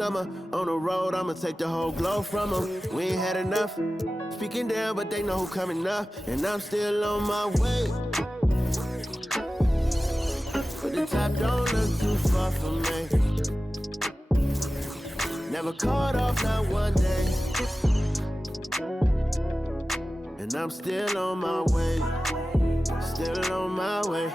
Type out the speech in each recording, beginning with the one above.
summer. On the road, I'ma take the whole glow from them. We ain't had enough. Speaking down, but they know who coming up. And I'm still on my way. But the top don't look too far from me. Never caught off, not one day. And I'm still on my way. Still on my way.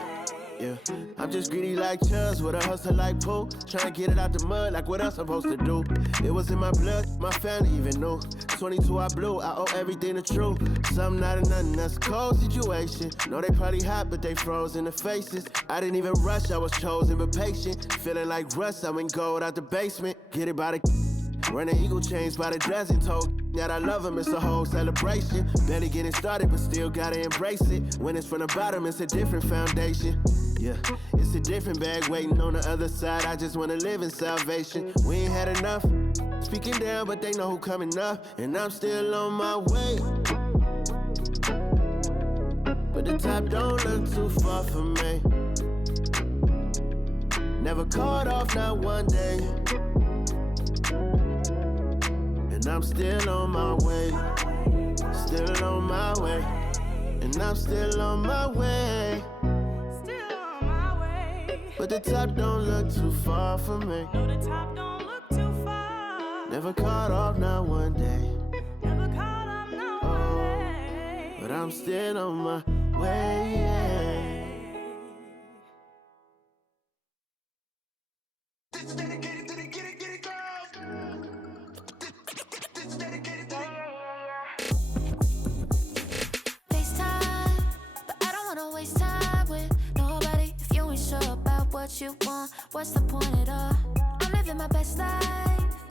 Yeah, I'm just greedy like Chubbs with a hustle like Pooh. Tryna get it out the mud like what else I'm supposed to do. It was in my blood, my family even knew. 22 I blew, I owe everything to true. Something out of nothing, that's a cold situation. Know they probably hot, but they froze in the faces. I didn't even rush, I was chosen but patient. Feeling like Russ, I went gold out the basement. Get it by the running eagle chains by the dozen. Told that I love him, it's a whole celebration. Barely getting started, but still gotta embrace it. When it's from the bottom, it's a different foundation. Yeah, it's a different bag waiting on the other side. I just wanna live in salvation. We ain't had enough. Speaking down, but they know who coming up. And I'm still on my way. But the top don't look too far from me. Never caught off, not one day. And I'm still on my way. Still on my way. And I'm still on my way. But the top don't look too far from me. No, the top don't look too far. Never caught off, not one day. Never caught off, not one day. But I'm still on my way. This is dedicated to the get it girls. This is dedicated to the FaceTime, but I don't wanna waste time with nobody if you ain't sure about what you want. What's the point at all? I'm living my best life.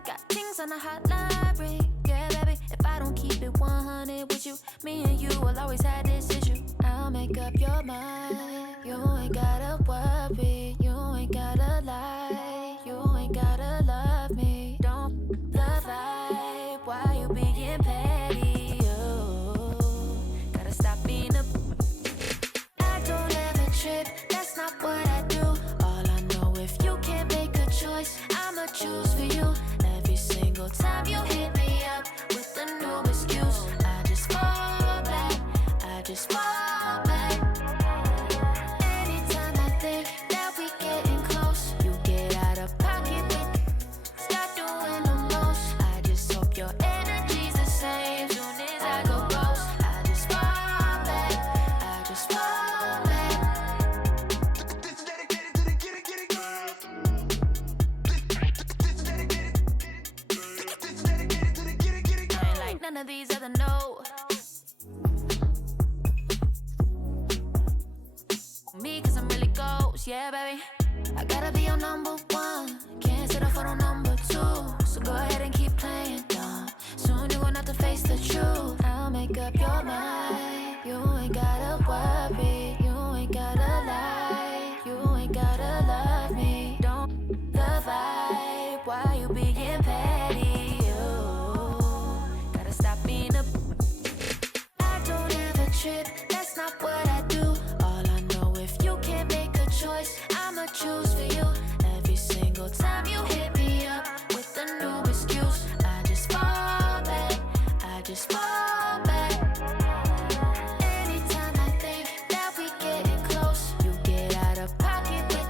Got things on the hotline ring. Yeah, baby, if I don't keep it 100 with you, me and you will always have this issue. I'll make up your mind. You ain't gotta worry. You ain't gotta lie. You ain't gotta love me. Don't the vibe. Why you being petty? Gotta stop being a. I don't ever trip. That's not what I do. All I know, if you can't make a choice, I'ma choose for you. Every single time you hit me up with a new excuse, I just fall back. I just fall back. Anytime I think that we getting close, you get out of pocket with. Stop doing the most. I just hope your energy's the same. Soon as I go ghost, I just fall back. I just fall back. This is dedicated to the get it girls. This is dedicated. This is dedicated to the get it girls. I ain't like none of these other no. Me, cause I'm really ghost, yeah, baby. I gotta be your number one. Can't settle for no number two. So go ahead and keep playing dumb. Soon you're gonna have to face the truth. I'll make up your mind. You ain't gotta worry. You ain't gotta lie. You ain't gotta love me. Don't the vibe. Why you being petty? You gotta stop being a. I don't ever trip. That's not what I do. All I know, if you can't make a choice, I'ma choose for you. Every single time you hit me up with a new excuse, I just fall back. I just fall back. Anytime I think that we getting close, you get out of pocket with.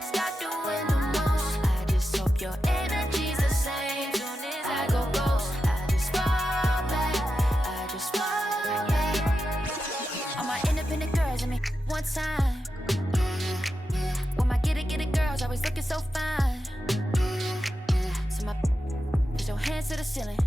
Stop doing the most. I just hope your energy's the same. Soon as I go ghost, I just fall back. I just fall back. All my independent girls, I mean, one time. When my get it girls always looking so fine. So my put your hands to the ceiling.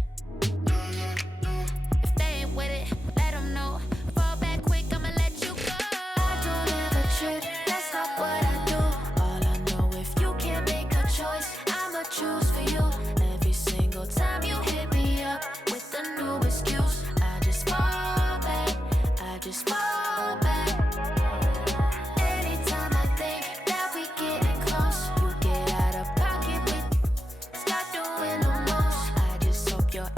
If they ain't with it, let them know. Fall back quick, I'ma let you go. I don't ever trip, that's not what I do. All I know, if you can't make a choice, I'ma choose for you. Every single time you hit me up with a new excuse, I just fall back. I just fall back. Anytime I think that we getting close, you get out of pocket with. Stop doing the most. I just hope your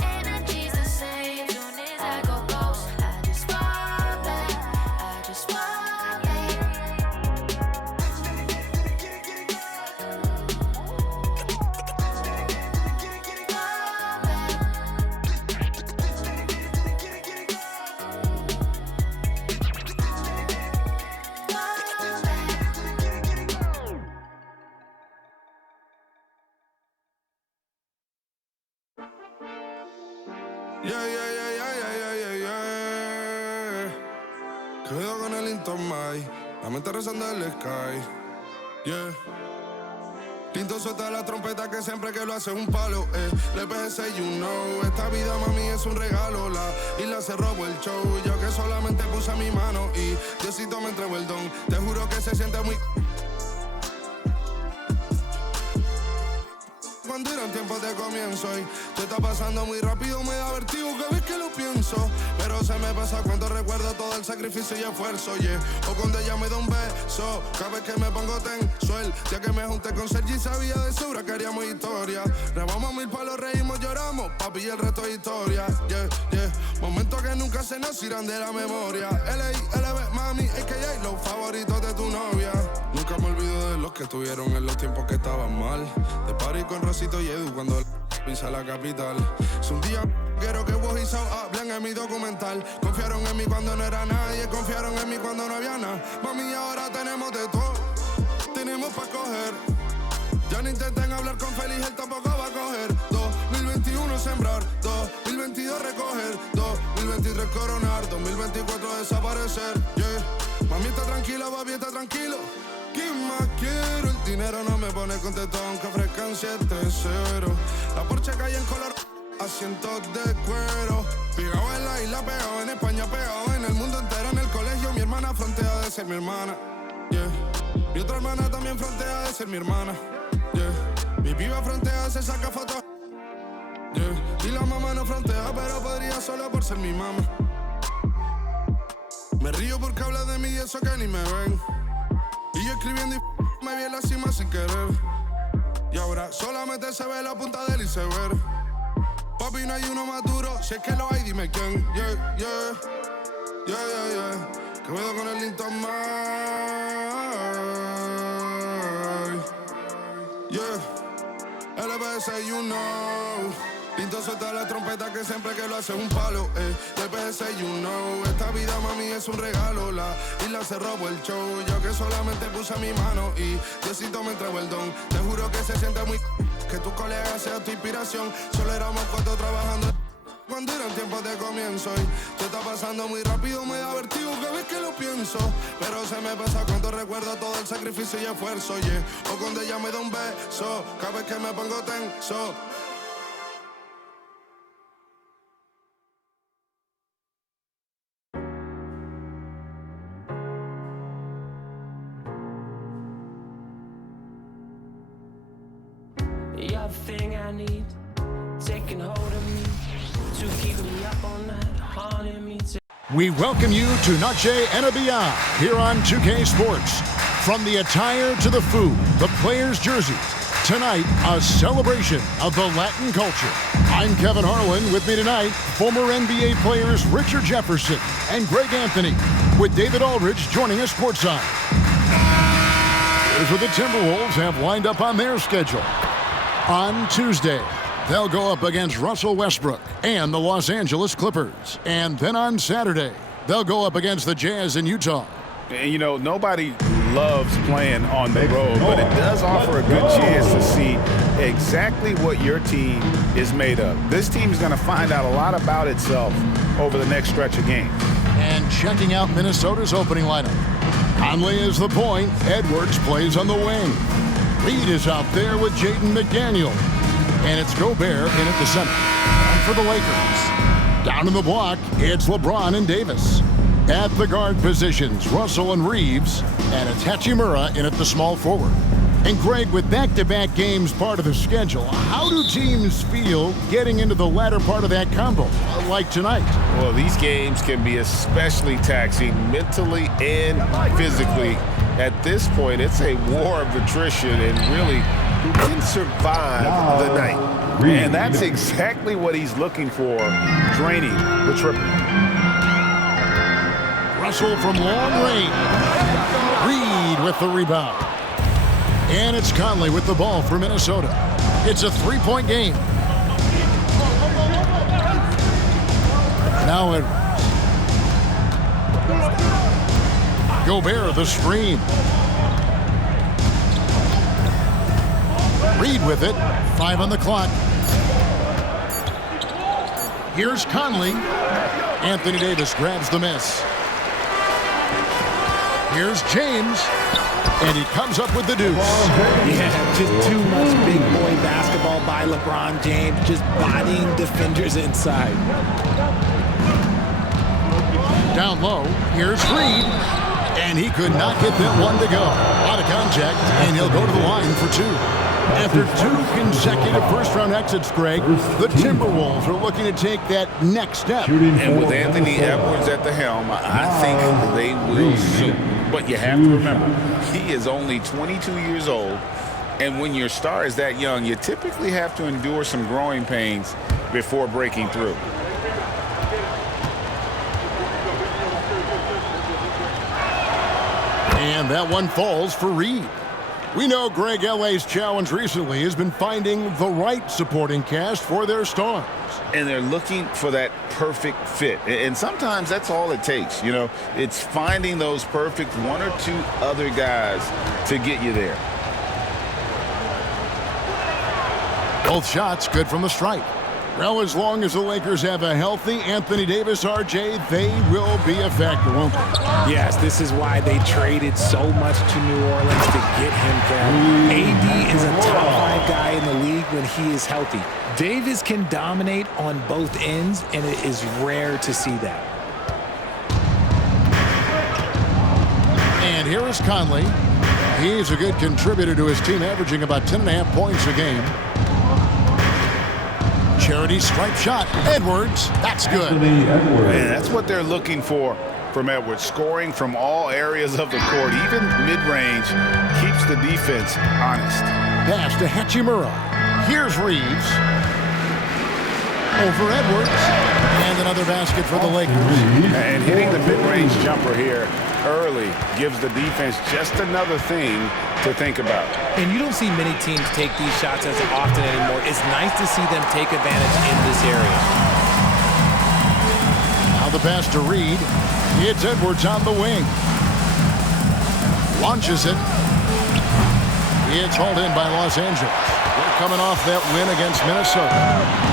Yeah. Cuidado con el Intomai, la mente rezando en el sky. Yeah. Tinto suelta la trompeta que siempre que lo hace es un palo, Le pensé, you know, esta vida, mami, es un regalo. La isla se robó el show, yo que solamente puse mi mano y Diosito me entregó el don. Te juro que se siente muy... Cuando eran tiempos de comienzo y te está pasando muy rápido, me da vertigo cada vez que lo pienso. Pero se me pasa cuando recuerdo todo el sacrificio y esfuerzo, O cuando ella me da un beso, cada vez que me pongo tenso. El día que me junté con Sergi sabía de sobra que haríamos historia. Rebamos 1000 palos, reímos, lloramos, papi, y el resto es historia, Momentos que nunca se nos irán de la memoria. L.A.L.B. mami, a.k.a. los favoritos de tu novia. Nunca me olvido de los que tuvieron en los tiempos que estaban mal. De party con Rosito y Edu cuando pisa la capital. Es un día quiero que vos y Sao hablen en mi documental. Confiaron en mí cuando no era nadie, confiaron en mí cuando no había nada. Mami, ahora tenemos de todo, tenemos pa' coger. Ya no intenten hablar con Feliz, él tampoco va a coger. 2021 sembrar, 2022 recoger, 2023 coronar, 2024 desaparecer, Mami está tranquila, papi está tranquilo. ¿Qué más quiero? El dinero no me pone contento aunque ofrezcan 7-0. La Porsche cae en color, asientos de cuero. Pegado en la isla, pegado en España, pegado en el mundo entero. En el colegio mi hermana frontea de ser mi hermana, Mi otra hermana también frontea de ser mi hermana, Mi piba frontea, se saca fotos, Y la mamá no frontea, pero podría solo por ser mi mamá. Me río porque habla de mí y eso que ni me ven. Y yo escribiendo y me vi en la cima sin querer. Y ahora solamente se ve la punta del iceberg. Papi, no hay uno más duro, si es que lo hay, dime quién. Que veo con el Intomai. LBS, you know. Pinto suelta la trompeta que siempre que lo hace es un palo, LBS, you know. Esta vida, mami, es un regalo. La isla se robó el show, yo que solamente puse mi mano y Diosito me entregó el don. Te juro que se siente muy... que tu colega sea tu inspiración. Solo éramos 4 trabajando cuando eran tiempos de comienzo y te está pasando muy rápido, me da vertigo cada vez que lo pienso. Pero se me pasa cuando recuerdo todo el sacrificio y esfuerzo, O cuando ella me da un beso, cada vez que me pongo tenso. You're the thing I need, taking hold of me, to keep me up all night, haunting me. We welcome you to Noche and Beyond here on 2K Sports. From the attire to the food, the players' jerseys, tonight a celebration of the Latin culture. I'm Kevin Harlan. With me tonight, former NBA players Richard Jefferson and Greg Anthony, with David Aldridge joining us courtside. Here's what the Timberwolves have lined up on their schedule. On Tuesday, they'll go up against Russell Westbrook and the Los Angeles Clippers. And then on Saturday, they'll go up against the Jazz in Utah. And, you know, nobody loves playing on the road, but it does offer a good chance to see exactly what your team is made of. This team is going to find out a lot about itself over the next stretch of games. And checking out Minnesota's opening lineup. Conley is the point. Edwards plays on the wing. Reed is out there with Jaden McDaniels. And it's Gobert in at the center. And for the Lakers, down in the block, it's LeBron and Davis. At the guard positions, Russell and Reeves. And it's Hachimura in at the small forward. And Greg, with back-to-back games part of the schedule, how do teams feel getting into the latter part of that combo, like tonight? Well, these games can be especially taxing mentally and physically. At this point, it's a war of attrition and really who can survive the night. And that's exactly what he's looking for, draining the triple. Russell from long range. Reed with the rebound. And it's Conley with the ball for Minnesota. It's a three-point game. Now Edwards. Gobert the screen. Reed with it. 5 on the clock. Here's Conley. Anthony Davis grabs the miss. Here's James. And he comes up with the deuce. Yeah, just too much big boy basketball by LeBron James, just bodying defenders inside. Down low, here's Reed. And he could not get that one to go. Out of contact, and he'll go to the line for two. After two consecutive first-round exits, Greg, the Timberwolves are looking to take that next step. And with Anthony Edwards at the helm, I think they will soon. But you have to remember, he is only 22 years old, and when your star is that young, you typically have to endure some growing pains before breaking through. And that one falls for Reed. We know Greg, LA's challenge recently has been finding the right supporting cast for their stars. And they're looking for that perfect fit. And sometimes that's all it takes. You know, it's finding those perfect one or two other guys to get you there. Both shots good from the stripe. Well, as long as the Lakers have a healthy Anthony Davis, RJ, they will be a factor, won't they? Yes, this is why they traded so much to New Orleans to get him there. AD is a top 5 guy in the league when he is healthy. Davis can dominate on both ends, and it is rare to see that. And here is Conley. He's a good contributor to his team, averaging about 10.5 points a game. Charity stripe shot. Edwards. That's good. Man, that's what they're looking for from Edwards. Scoring from all areas of the court, even mid-range, keeps the defense honest. Pass to Hachimura. Here's Reeves. Over Edwards. And another basket for the Lakers. And hitting the mid-range jumper here early gives the defense just another thing to think about. And you don't see many teams take these shots as often anymore. It's nice to see them take advantage in this area. Now the pass to Reed. It's Edwards on the wing. Launches it. It's hauled in by Los Angeles. They're coming off that win against Minnesota.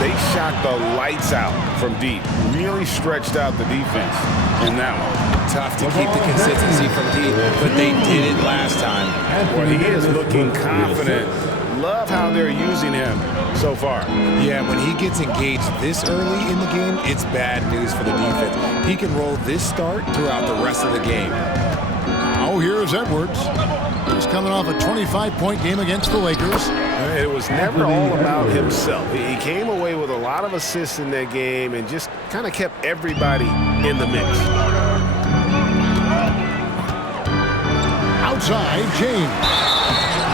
They shot the lights out from deep. Really stretched out the defense in that one. Tough to keep the consistency from deep, but they did it last time. Well, he is looking confident. Love how they're using him so far. Yeah, when he gets engaged this early in the game, it's bad news for the defense. He can roll this start throughout the rest of the game. Oh, here's Edwards. He's coming off a 25-point game against the Lakers. It was never all about himself. He came away with a lot of assists in that game and just kind of kept everybody in the mix. Outside, James.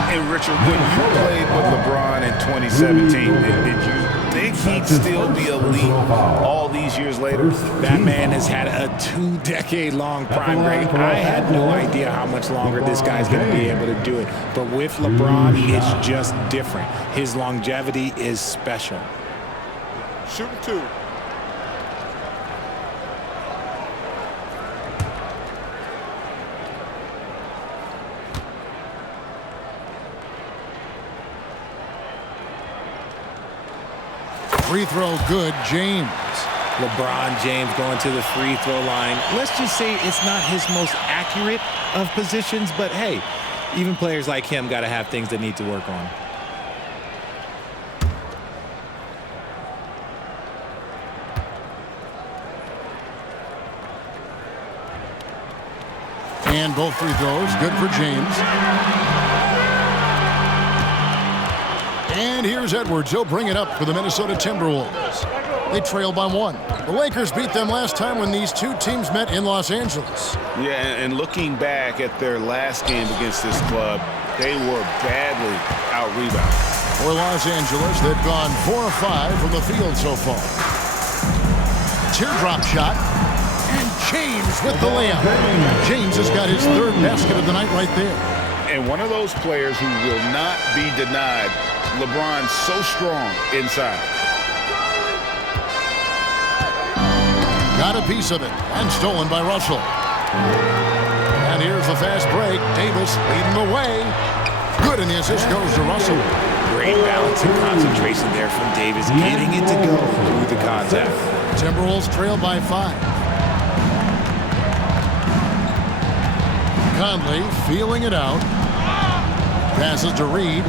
And Richard, when you played with LeBron in 2017, did you think he'd still be elite all these years later? That man has had a 2-decade-long prime, Greg. I had no idea how much longer this guy's going to be able to do it. But with LeBron, it's just different. His longevity is special. Shooting two. Free throw good, James. LeBron James going to the free throw line. Let's just say it's not his most accurate of positions, but hey, even players like him got to have things they need to work on. And both free throws good for James. And here's Edwards. He'll bring it up for the Minnesota Timberwolves. They trail by 1. The Lakers beat them last time when these two teams met in Los Angeles. Yeah, and looking back at their last game against this club, they were badly out-rebounded. For Los Angeles, they've gone 4 of 5 from the field so far. Teardrop shot. And James with the layup. James has got his 3rd basket of the night right there. And one of those players who will not be denied. LeBron's so strong inside. Got a piece of it and stolen by Russell. And here's the fast break. Davis leading the way. Good, and the assist goes to Russell. Great Great balance and concentration there from Davis, getting it to go through the contact. Timberwolves trail by 5. Conley feeling it out. Passes to Reed.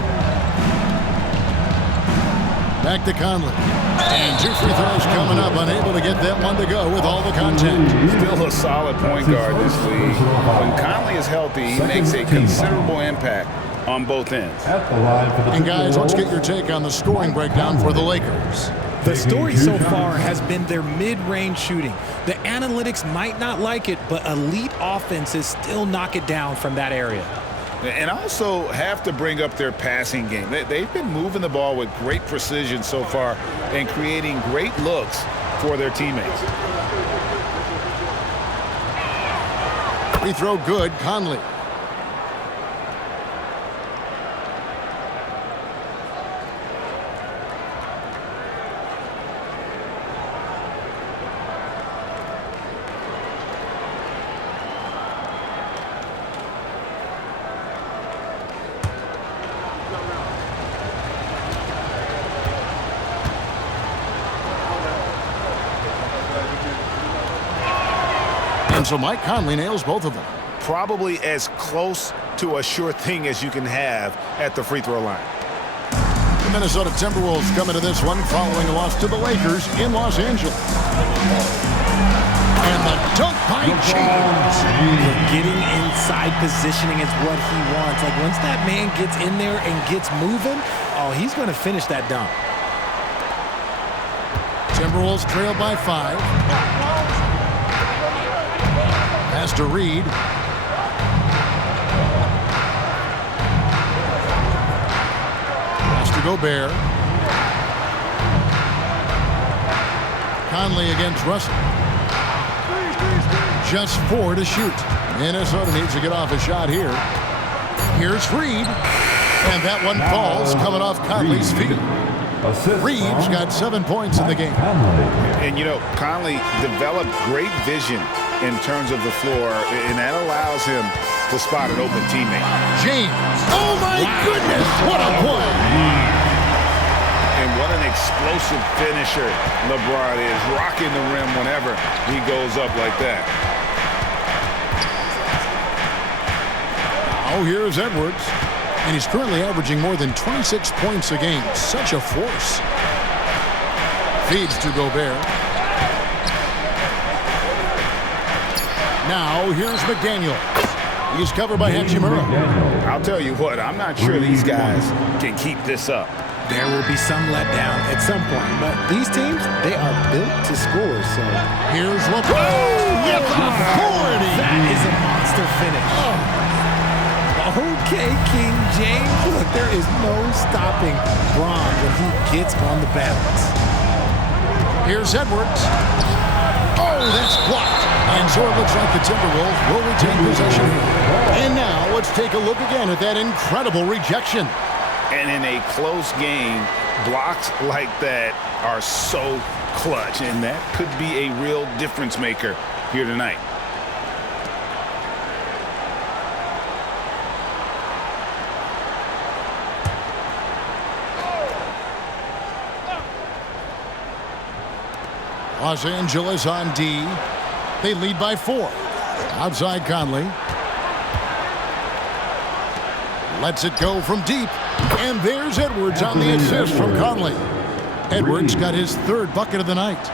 Back to Conley. And 2 free throws coming up. Unable to get that one to go with all the contact. Still a solid point guard this league. When Conley is healthy, he makes a considerable impact on both ends. And guys, let's get your take on the scoring breakdown for the Lakers. The story so far has been their mid-range shooting. The analytics might not like it, but elite offenses still knock it down from that area. And also have to bring up their passing game. They've been moving the ball with great precision so far and creating great looks for their teammates. Free throw good, Conley. And so Mike Conley nails both of them. Probably as close to a sure thing as you can have at the free throw line. The Minnesota Timberwolves come into this one following a loss to the Lakers in Los Angeles. And the dunk by James. Getting inside positioning is what he wants. Like once that man gets in there and gets moving, oh, he's going to finish that dunk. Timberwolves trail by 5. Pass to Reed. Pass to Gobert. Conley against Russell. Just 4 to shoot. Minnesota needs to get off a shot here. Here's Reed. And that one falls coming off Conley's feet. Reed's got 7 points in the game. And, you know, Conley developed great vision in terms of the floor, and that allows him to spot an open teammate. James. Oh, my goodness. What a play. And what an explosive finisher LeBron is, rocking the rim whenever he goes up like that. Now here's Edwards. And he's currently averaging more than 26 points a game. Such a force. Feeds to Gobert. Now here's McDaniels. He's covered by Hachimura. I'll tell you what, I'm not sure these guys can keep this up. There will be some letdown at some point, but these teams, they are built to score, so. Here's LeBron with authority. That is a monster finish. Okay, King James. Look, there is no stopping Bron when he gets on the balance. Here's Edwards. Oh, that's blocked. And so it looks like the Timberwolves will retain possession here. And now let's take a look again at that incredible rejection. And in a close game, blocks like that are so clutch, and that could be a real difference maker here tonight. Los Angeles on D. They lead by 4. Outside Conley. Lets it go from deep. And there's Edwards on the assist from Conley. Edwards got his 3rd bucket of the night.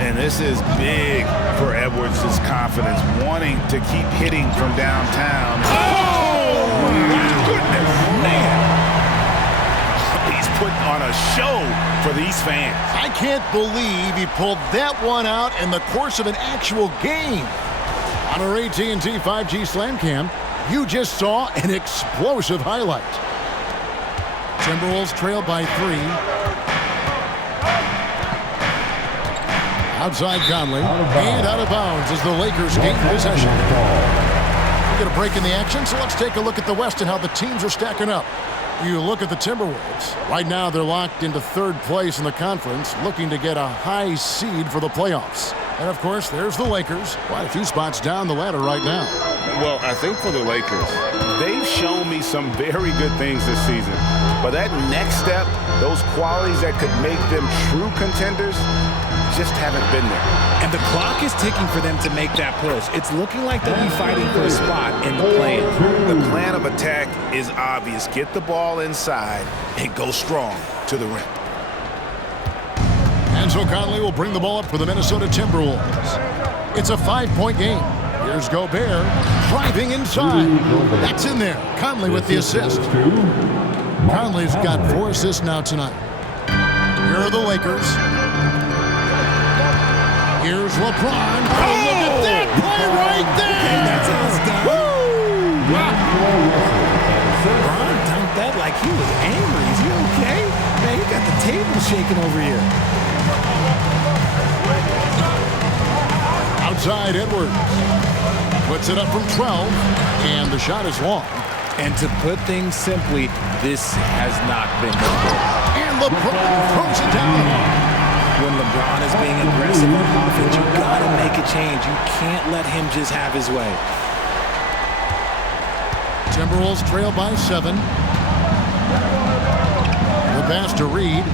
And this is big for Edwards' confidence, wanting to keep hitting from downtown. Oh, my goodness, man. He's putting on a show for these fans. I can't believe he pulled that one out in the course of an actual game. On our AT&T 5G Slam Cam, you just saw an explosive highlight. Timberwolves trail by 3. Outside Conley, and out of bounds as the Lakers gain possession. We're going to break in the action, so let's take a look at the West and how the teams are stacking up. You look at the Timberwolves. Right now, they're locked into 3rd place in the conference, looking to get a high seed for the playoffs. And, of course, there's the Lakers, quite a few spots down the ladder right now. Well, I think for the Lakers, they've shown me some very good things this season. But that next step, those qualities that could make them true contenders, just haven't been there. And the clock is ticking for them to make that push. It's looking like they'll be fighting for a spot in the play-in. The plan of attack is obvious. Get the ball inside and go strong to the rim. And so Conley will bring the ball up for the Minnesota Timberwolves. It's a 5-point game. Here's Gobert driving inside. That's in there. Conley with the assist. Conley's got 4 assists now tonight. Here are the Lakers. Here's LeBron. Oh, look at that play right there. Okay, that's how it's done. Woo! LeBron dunked that like he was angry. Is he okay? Man, he got the table shaking over here. Outside Edwards. Puts it up from 12, and the shot is long. And to put things simply, this has not been good. And LeBron throws it down. When LeBron is being aggressive on offense, you gotta make a change. You can't let him just have his way. Timberwolves trail by 7. The pass to Reed.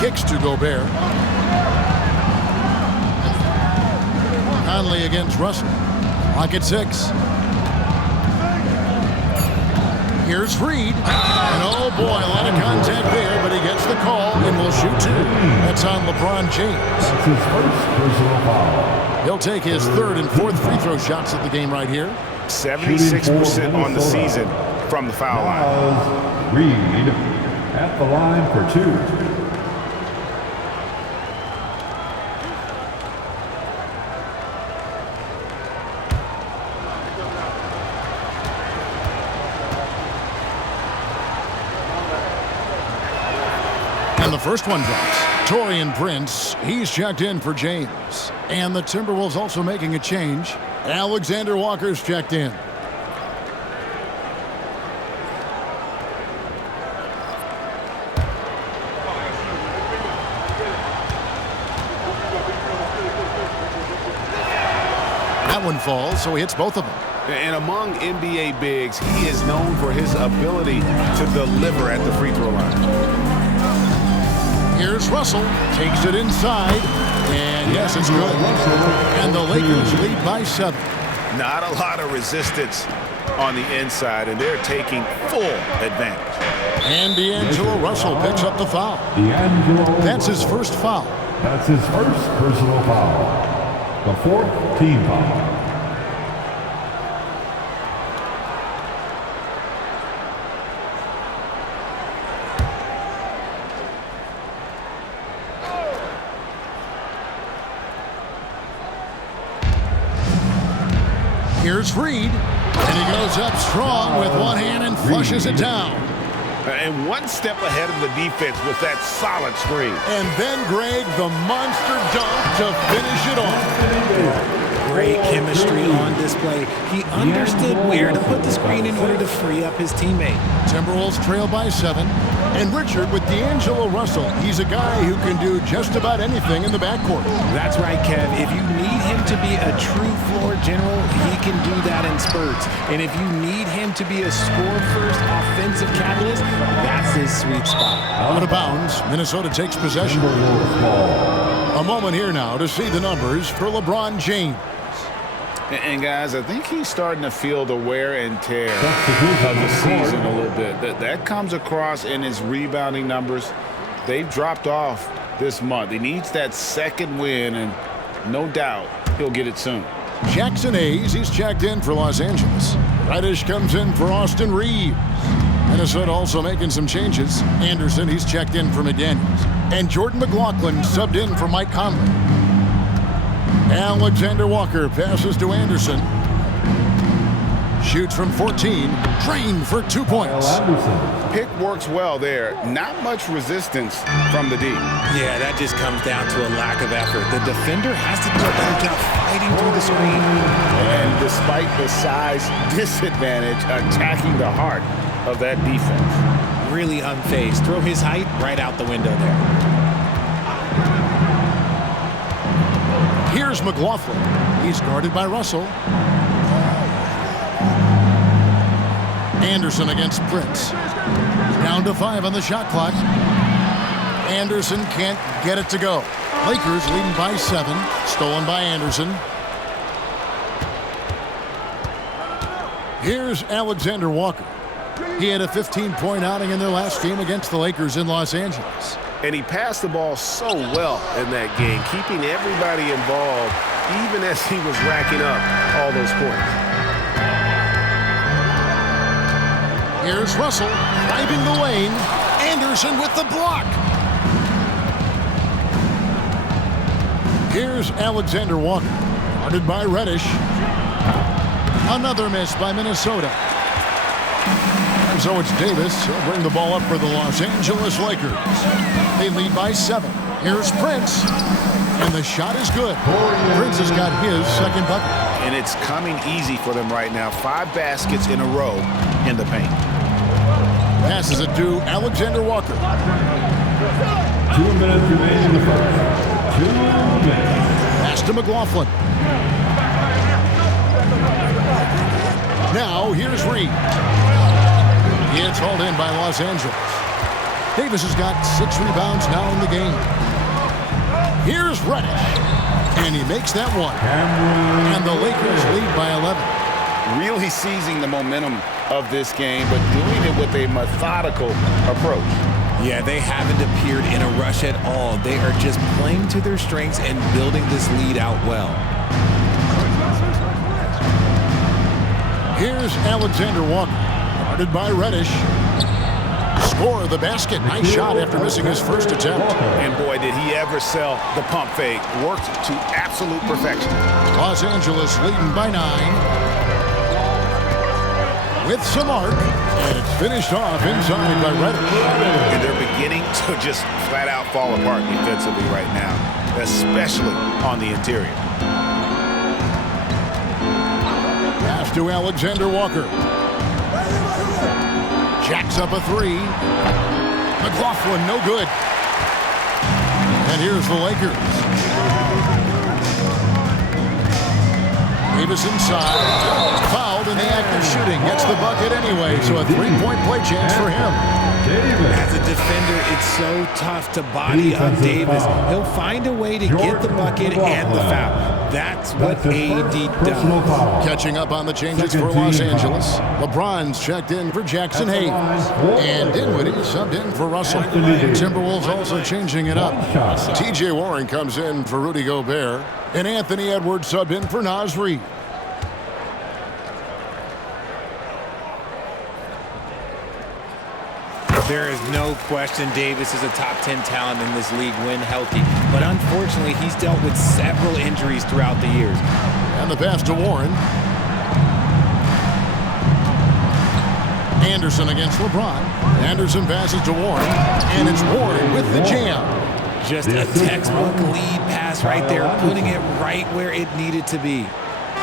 Kicks to Gobert. Conley against Russell. Clock at 6. Here's Reed. And oh boy, a lot of contact there, but he gets the call and will shoot 2. That's on LeBron James. That's his first personal foul. He'll take his 3rd and 4th free throw shots of the game right here. 76% on the season from the foul line. Reed at the line for 2. And the first one drops. Taurean Prince, he's checked in for James. And the Timberwolves also making a change. Alexander Walker's checked in. That one falls, so he hits both of them. And among NBA bigs, he is known for his ability to deliver at the free throw line. Here's Russell, takes it inside, and yes, it's good. And the Lakers lead by 7. Not a lot of resistance on the inside, and they're taking full advantage. And D'Angelo Russell picks up the foul. That's his first foul. That's his first personal foul. The 4th team foul. Here's Reed, and he goes up strong with one hand and flushes it down. And one step ahead of the defense with that solid screen. And then, Greg, the monster dunk to finish it off. Great chemistry on display. He understood where to put the screen in order to free up his teammate. Timberwolves trail by 7. And Richard, with D'Angelo Russell, he's a guy who can do just about anything in the backcourt. That's right, Kev. If you need him to be a true floor general, he can do that in spurts. And if you need him to be a score-first offensive catalyst, that's his sweet spot. Out of bounds, Minnesota takes possession. A moment here now to see the numbers for LeBron James. And guys, I think he's starting to feel the wear and tear of the season a little bit. That comes across in his rebounding numbers. They've dropped off this month. He needs that second win, and no doubt he'll get it soon. Jackson Hayes, he's checked in for Los Angeles. Reddish comes in for Austin Reeves. Minnesota also making some changes. Anderson, he's checked in for McDaniels. And Jordan McLaughlin subbed in for Mike Conley. Alexander Walker passes to Anderson. Shoots from 14. Drained for 2 points. Pick works well there. Not much resistance from the D. Yeah, that just comes down to a lack of effort. The defender has to do a better job fighting through the screen. And despite the size disadvantage, attacking the heart of that defense. Really unfazed. Throw his height right out the window there. Here's McLaughlin. He's guarded by Russell. Anderson against Prince. Down to 5 on the shot clock. Anderson can't get it to go. Lakers leading by 7. Stolen by Anderson. Here's Alexander Walker. He had a 15-point outing in their last game against the Lakers in Los Angeles. And he passed the ball so well in that game, keeping everybody involved, even as he was racking up all those points. Here's Russell driving the lane. Anderson with the block. Here's Alexander Walker, guarded by Reddish. Another miss by Minnesota. And so it's Davis. He'll bring the ball up for the Los Angeles Lakers. They lead by 7. Here's Prince. And the shot is good. Prince has got his second bucket. And it's coming easy for them right now. 5 baskets in a row in the paint. Passes it to Alexander Walker. 2 minutes remaining in the first. 2 minutes. Pass to McLaughlin. Now here's Reed. It's hauled in by Los Angeles. Davis has got 6 rebounds now in the game. Here's Reddish. And he makes that one. And the Lakers lead by 11. Really seizing the momentum of this game, but doing it with a methodical approach. Yeah, they haven't appeared in a rush at all. They are just playing to their strengths and building this lead out well. Here's Alexander Walker, guarded by Reddish. Score the basket. Nice shot after missing his first attempt. And boy, did he ever sell the pump fake. Worked to absolute perfection. Los Angeles leading by 9. With some arc, and it's finished off inside by Reddish. And they're beginning to just flat out fall apart defensively right now, especially on the interior. Pass to Alexander Walker. Jacks up a 3. McLaughlin, no good. And here's the Lakers. Davis inside. Fouled in the act of shooting. Gets the bucket anyway, so a 3-point play chance for him. As a defender, it's so tough to body up Davis. He'll find a way to get the bucket and the foul. That's what AD does. Catching up on the changes for Los Angeles. LeBron's checked in for Jackson Hayes. And Dinwiddie subbed in for Russell. Timberwolves also changing it up. TJ Warren comes in for Rudy Gobert. And Anthony Edwards subbed in for Naz Reid. There is no question Davis is a top 10 talent in this league when healthy. But unfortunately, he's dealt with several injuries throughout the years. And the pass to Warren. Anderson against LeBron. Anderson passes to Warren. And it's Warren with the jam. Just a textbook lead pass right there, putting it right where it needed to be.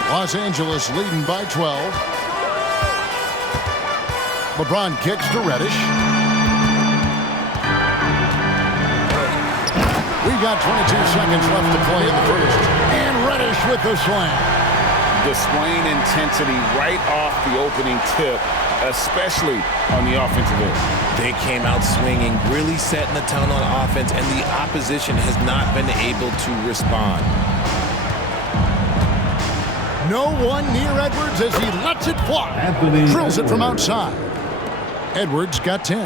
Los Angeles leading by 12. LeBron kicks to Reddish. We've got 22 seconds left to play in the first. And Reddish with the slam. Displaying intensity right off the opening tip, especially on the offensive end. They came out swinging, really setting the tone on offense, and the opposition has not been able to respond. No one near Edwards as he lets it fly. Drills it from outside. Edwards got 10.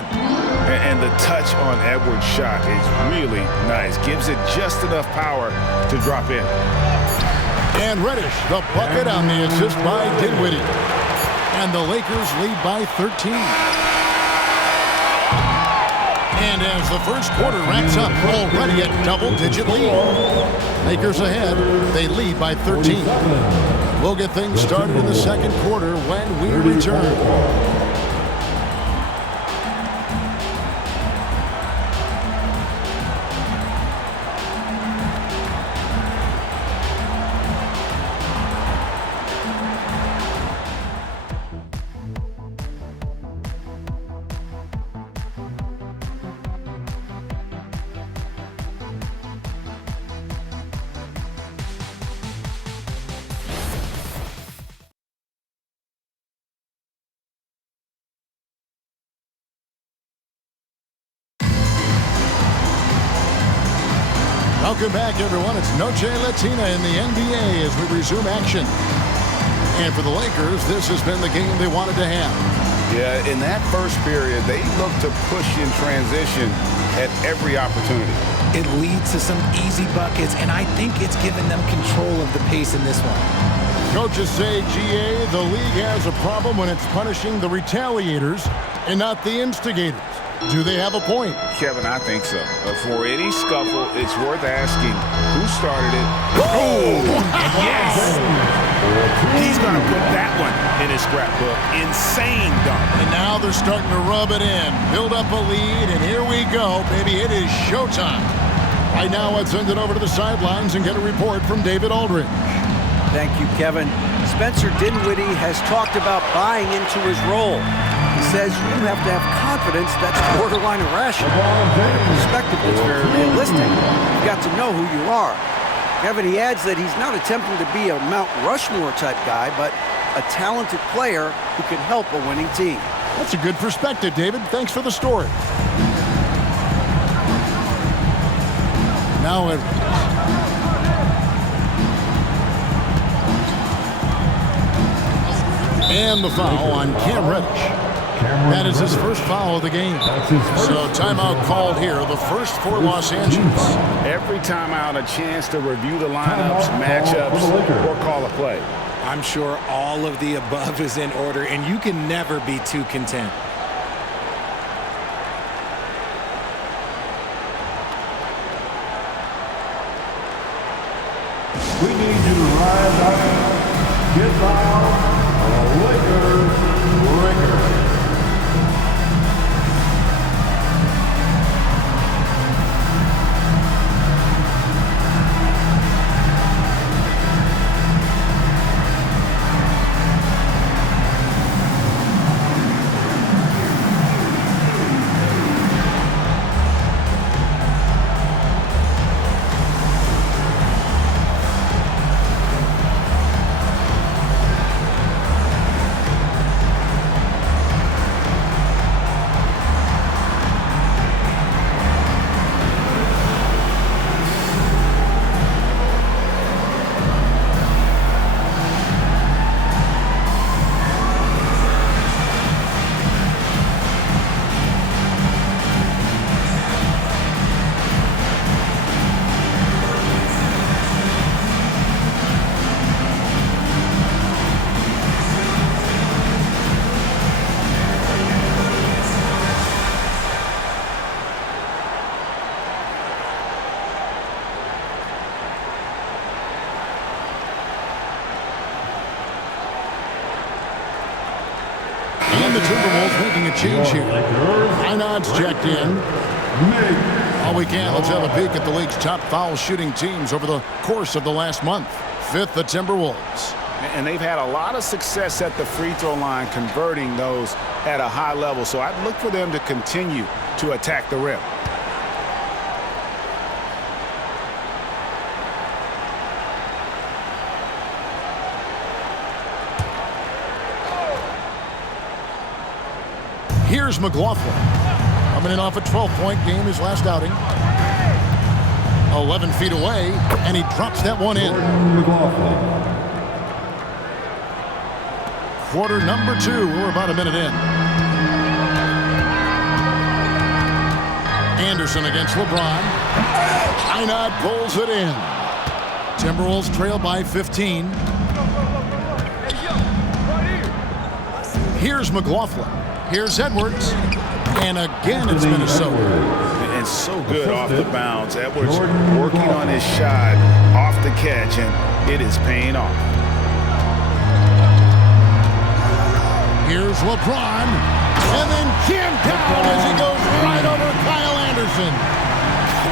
And the touch on Edwards' shot is really nice. Gives it just enough power to drop in. And Reddish, the bucket on the assist by Dinwiddie. And the Lakers lead by 13. And as the first quarter wraps up, already a double-digit lead. Lakers ahead. They lead by 13. We'll get things started in the second quarter when we return. Welcome back, everyone. It's Noche Latina in the NBA as we resume action. And for the Lakers, this has been the game they wanted to have. Yeah, in that first period, they looked to push in transition at every opportunity. It leads to some easy buckets, and I think it's given them control of the pace in this one. Coaches say, GA, the league has a problem when it's punishing the retaliators and not the instigators. Do they have a point? Kevin, I think so. For any scuffle, it's worth asking who started it. Oh! Yes! He's going to put that one in his scrapbook. Insane dunk. And now they're starting to rub it in. Build up a lead, and here we go, baby. It is showtime. Right now, let's send it over to the sidelines and get a report from David Aldridge. Thank you, Kevin. Spencer Dinwiddie has talked about buying into his role. He says you have to have confidence that's borderline irrational. In a perspective that's very realistic. You've got to know who you are. Kevin, he adds that he's not attempting to be a Mount Rushmore type guy, but a talented player who can help a winning team. That's a good perspective, David. Thanks for the story. Now and the foul on Cam Reddish. That is his first foul of the game. So timeout called here, the first for Los Angeles. Every timeout a chance to review the lineups, matchups, or call a play. I'm sure all of the above is in order, and you can never be too content. We need you to rise up, get loud, or Lakers. And the Timberwolves making a change here. Einod's checked in. All we can, let's have a peek at the league's top foul shooting teams over the course of the last month. Fifth, the Timberwolves. And they've had a lot of success at the free throw line, converting those at a high level. So I'd look for them to continue to attack the rim. Here's McLaughlin. Coming in off a 12-point game his last outing. 11 feet away, and he drops that one in. Quarter number 2. We're about a minute in. Anderson against LeBron. Einod pulls it in. Timberwolves trail by 15. Here's McLaughlin. Here's Edwards. And again, it's Minnesota. And so good off the bounce. Edwards working on his shot off the catch, and it is paying off. Here's LeBron. And then Jim down as he goes right over Kyle Anderson.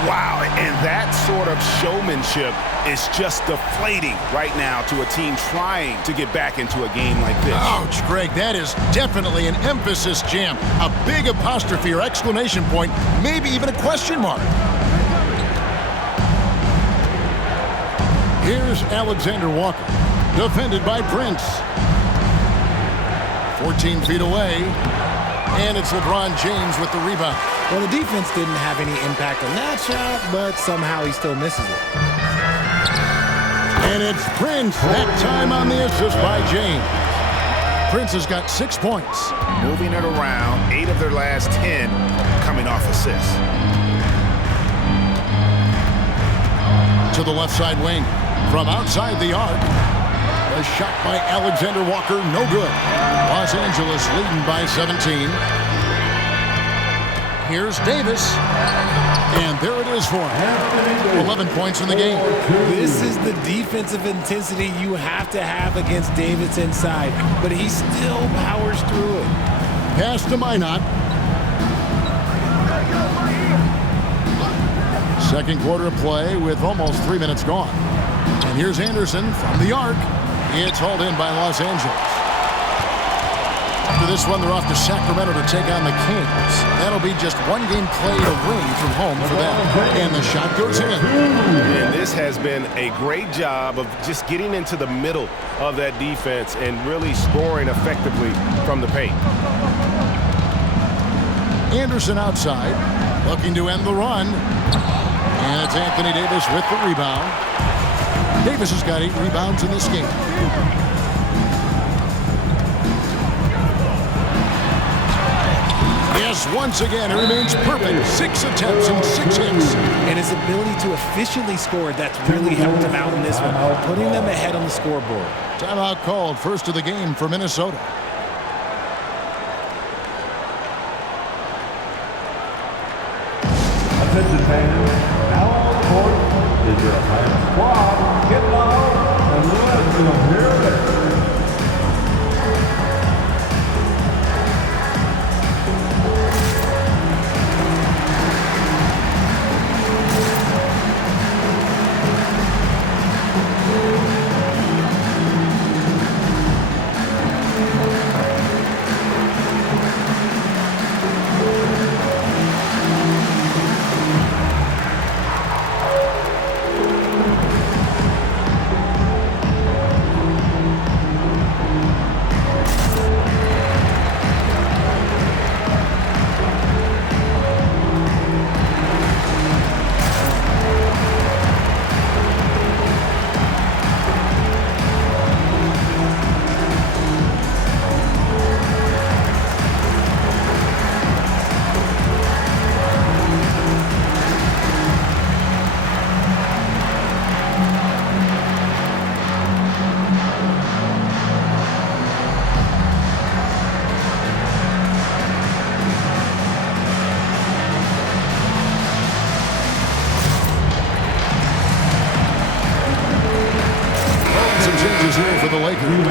Wow, and that sort of showmanship is just deflating right now to a team trying to get back into a game like this. Ouch, Greg, that is definitely an emphasis jam. A big apostrophe or exclamation point, maybe even a question mark. Here's Alexander Walker, defended by Prince. 14 feet away. And it's LeBron James with the rebound. Well, the defense didn't have any impact on that shot, but somehow he still misses it. And it's Prince, that time on the assist by James. Prince has got 6 points. Moving it around, 8 of their last 10 coming off assists. To the left side wing. From outside the arc. A shot by Alexander Walker, no good. Los Angeles leading by 17. Here's Davis. And there it is for him. 11 points in the game. This is the defensive intensity you have to have against Davis inside, but he still powers through it. Pass to Minot. Second quarter of play with almost 3 minutes gone. And here's Anderson from the arc. It's hauled in by Los Angeles. After this one, they're off to Sacramento to take on the Kings. That'll be just 1 game played away from home for them. And the shot goes in. And this has been a great job of just getting into the middle of that defense and really scoring effectively from the paint. Anderson outside, looking to end the run. And it's Anthony Davis with the rebound. Davis has got 8 rebounds in this game. Yes, once again, it remains perfect. 6 attempts and 6 hits. And his ability to efficiently score, that's really helped him out in this one, putting them ahead on the scoreboard. Timeout called, first of the game for Minnesota. Attention fans, now on the court is your Atlanta squad. Get loud and let them hear it. Here for the Lakers.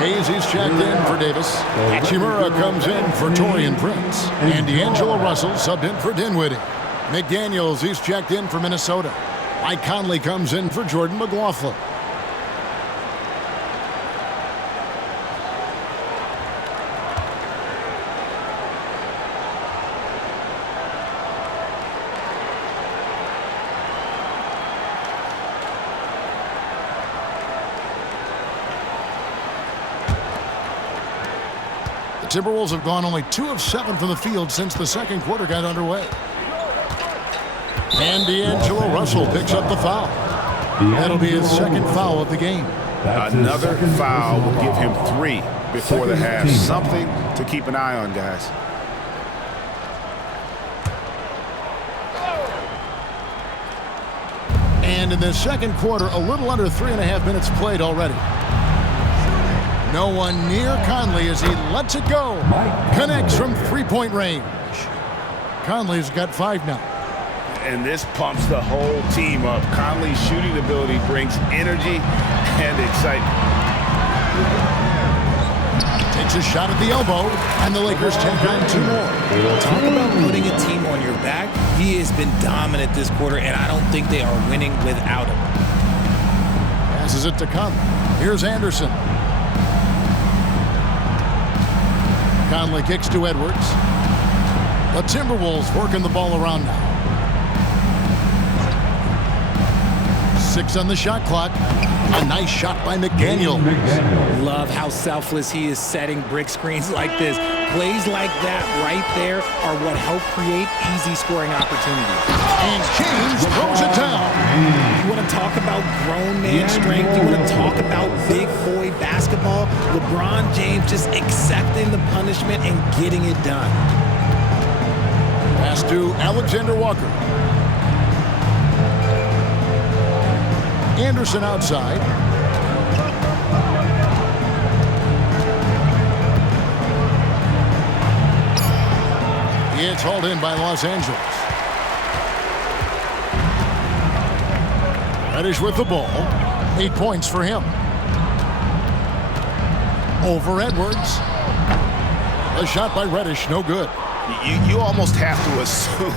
Hayes, he's checked in for Davis. Hachimura comes in for Taurean Prince. And D'Angelo Russell subbed in for Dinwiddie. McDaniels, he's checked in for Minnesota. Mike Conley comes in for Jordan McLaughlin. Timberwolves have gone only 2 of 7 from the field since the second quarter got underway. And D'Angelo Russell picks up the foul. That'll be his second foul of the game. Another foul will give him 3 before the half. Something to keep an eye on, guys. And in the second quarter, a little under 3.5 minutes played already. No one near Conley as he lets it go. Connects from 3-point range. Conley's got 5 now. And this pumps the whole team up. Conley's shooting ability brings energy and excitement. Takes a shot at the elbow, and the Lakers take on 2 more. Talk about putting a team on your back. He has been dominant this quarter, and I don't think they are winning without him. Passes it to Conley. Here's Anderson. Conley kicks to Edwards. The Timberwolves working the ball around now. 6 on the shot clock. A nice shot by McDaniels. Love how selfless he is setting brick screens like this. Plays like that right there are what help create easy scoring opportunities. And James throws it down. You want to talk about grown man strength? You want to talk about big boy basketball? LeBron James just accepting the punishment and getting it done. Pass to Alexander Walker. Anderson outside. It's hauled in by Los Angeles. Reddish with the ball. 8 points for him. Over Edwards. A shot by Reddish, no good. You almost have to assume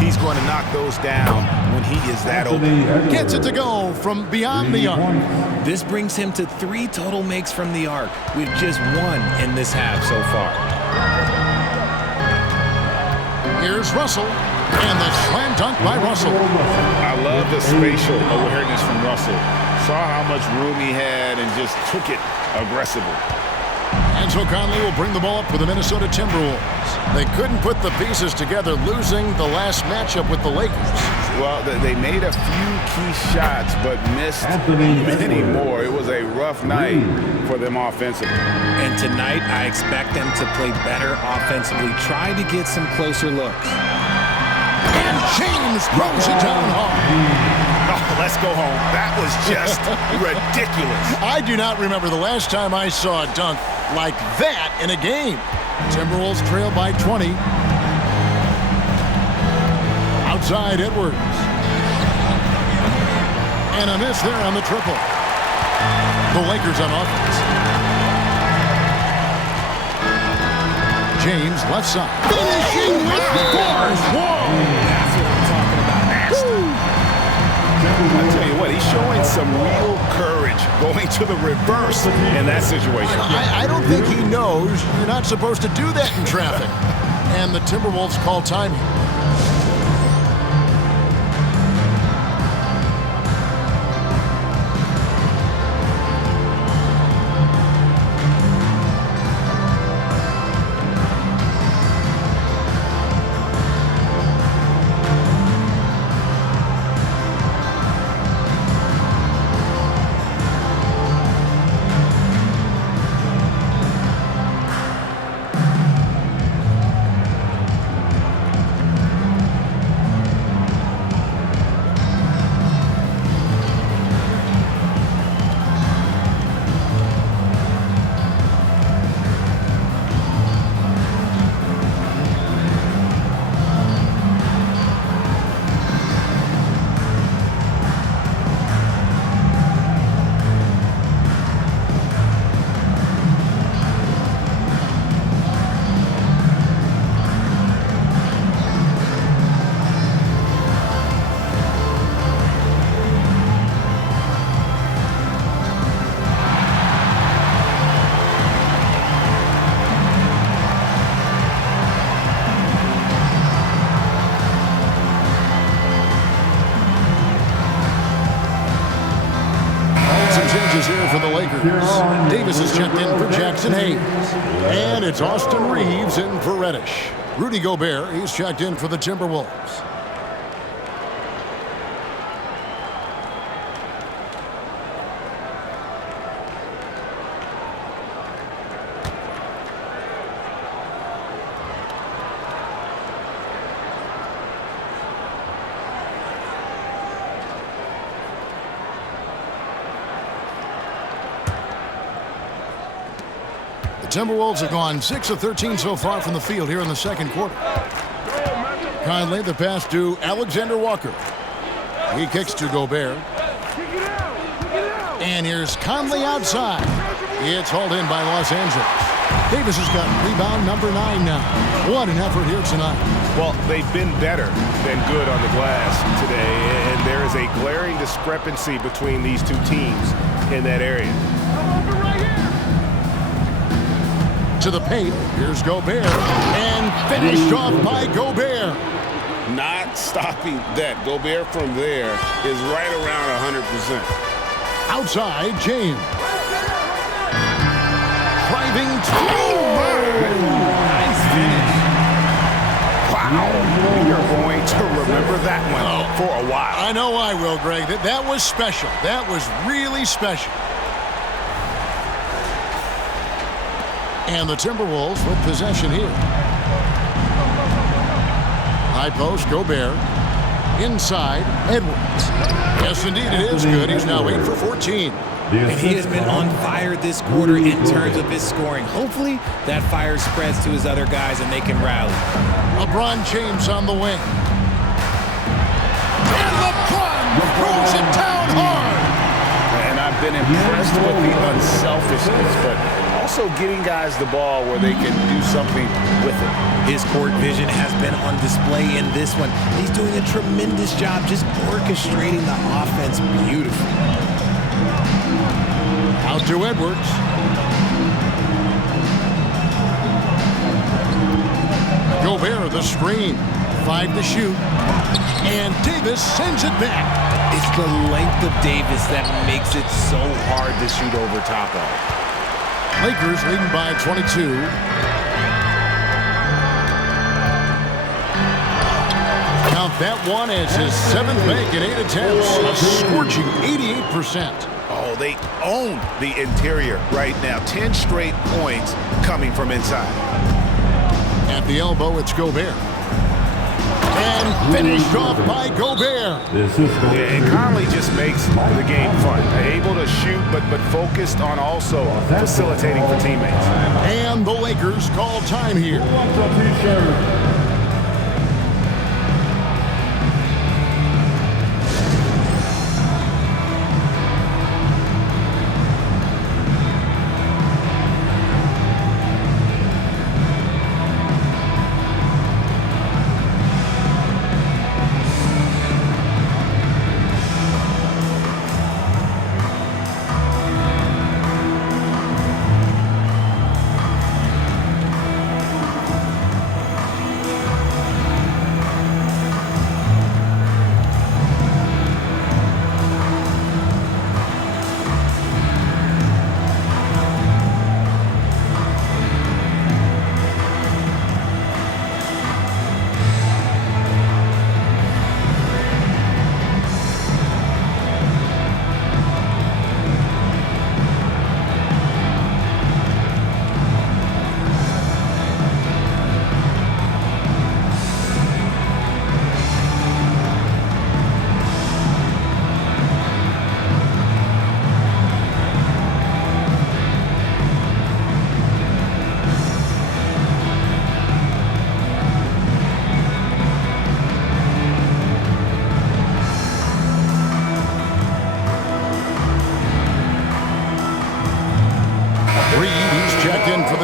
he's going to knock those down when he is that open. Gets it to go from beyond the arc. This brings him to 3 total makes from the arc, with just 1 in this half so far. Here's Russell, and the slam dunk by Russell. I love the spatial awareness from Russell. Saw how much room he had and just took it aggressively. And so Conley will bring the ball up for the Minnesota Timberwolves. They couldn't put the pieces together, losing the last matchup with the Lakers. Well, they made a few key shots, but missed many more. It was a rough night for them offensively. And tonight, I expect them to play better offensively. Try to get some closer looks. And James throws it down hard. Oh, let's go home. That was just ridiculous. I do not remember the last time I saw a dunk like that in a game. Timberwolves trail by 20. Outside Edwards. And a miss there on the triple. The Lakers on offense. James left side. Finishing with the force. Whoa! That's what I'm talking about. Nasty. I tell you what, he's showing some real courage going to the reverse in that situation. I don't think he knows you're not supposed to do that in traffic. And the Timberwolves call time here. Here for the Lakers. Davis is checked in for Jackson Hayes. And it's Austin Reeves in for Reddish. Rudy Gobert, he's checked in for the Timberwolves. Timberwolves have gone 6 of 13 so far from the field here in the second quarter. Conley, the pass to Alexander Walker. He kicks to Gobert. And here's Conley outside. It's hauled in by Los Angeles. Davis has got rebound number 9 now. What an effort here tonight. Well, they've been better than good on the glass today, and there is a glaring discrepancy between these two teams in that area. To the paint, here's Gobert, and finished off by Gobert. not stopping that. Gobert from there is right around 100%. Outside, James. Driving Nice finish. Wow. You're going to remember that one for a while. I know I will, Greg. That was special. That was really special. And the Timberwolves with possession here. High post, Gobert. Inside, Edwards. Yes, indeed, it is good. He's now 8 for 14. And he has been on fire this quarter in terms of his scoring. Hopefully, that fire spreads to his other guys and they can rally. LeBron James on the wing. And LeBron throws it down hard. And I've been impressed with the unselfishness, but also getting guys the ball where they can do something with it. His court vision has been on display in this one. He's doing a tremendous job just orchestrating the offense beautifully. Out to Edwards. Gobert, the screen. 5 to shoot. And Davis sends it back. It's the length of Davis that makes it so hard to shoot over top of. Lakers leading by 22. Count that one as his 7th make in 8 attempts. A scorching 88%. Oh, they own the interior right now. 10 straight points coming from inside. At the elbow, it's Gobert. And finished off by Gobert. And Conley just makes the game fun. Able to shoot, but focused on also facilitating for teammates. And the Lakers call time here.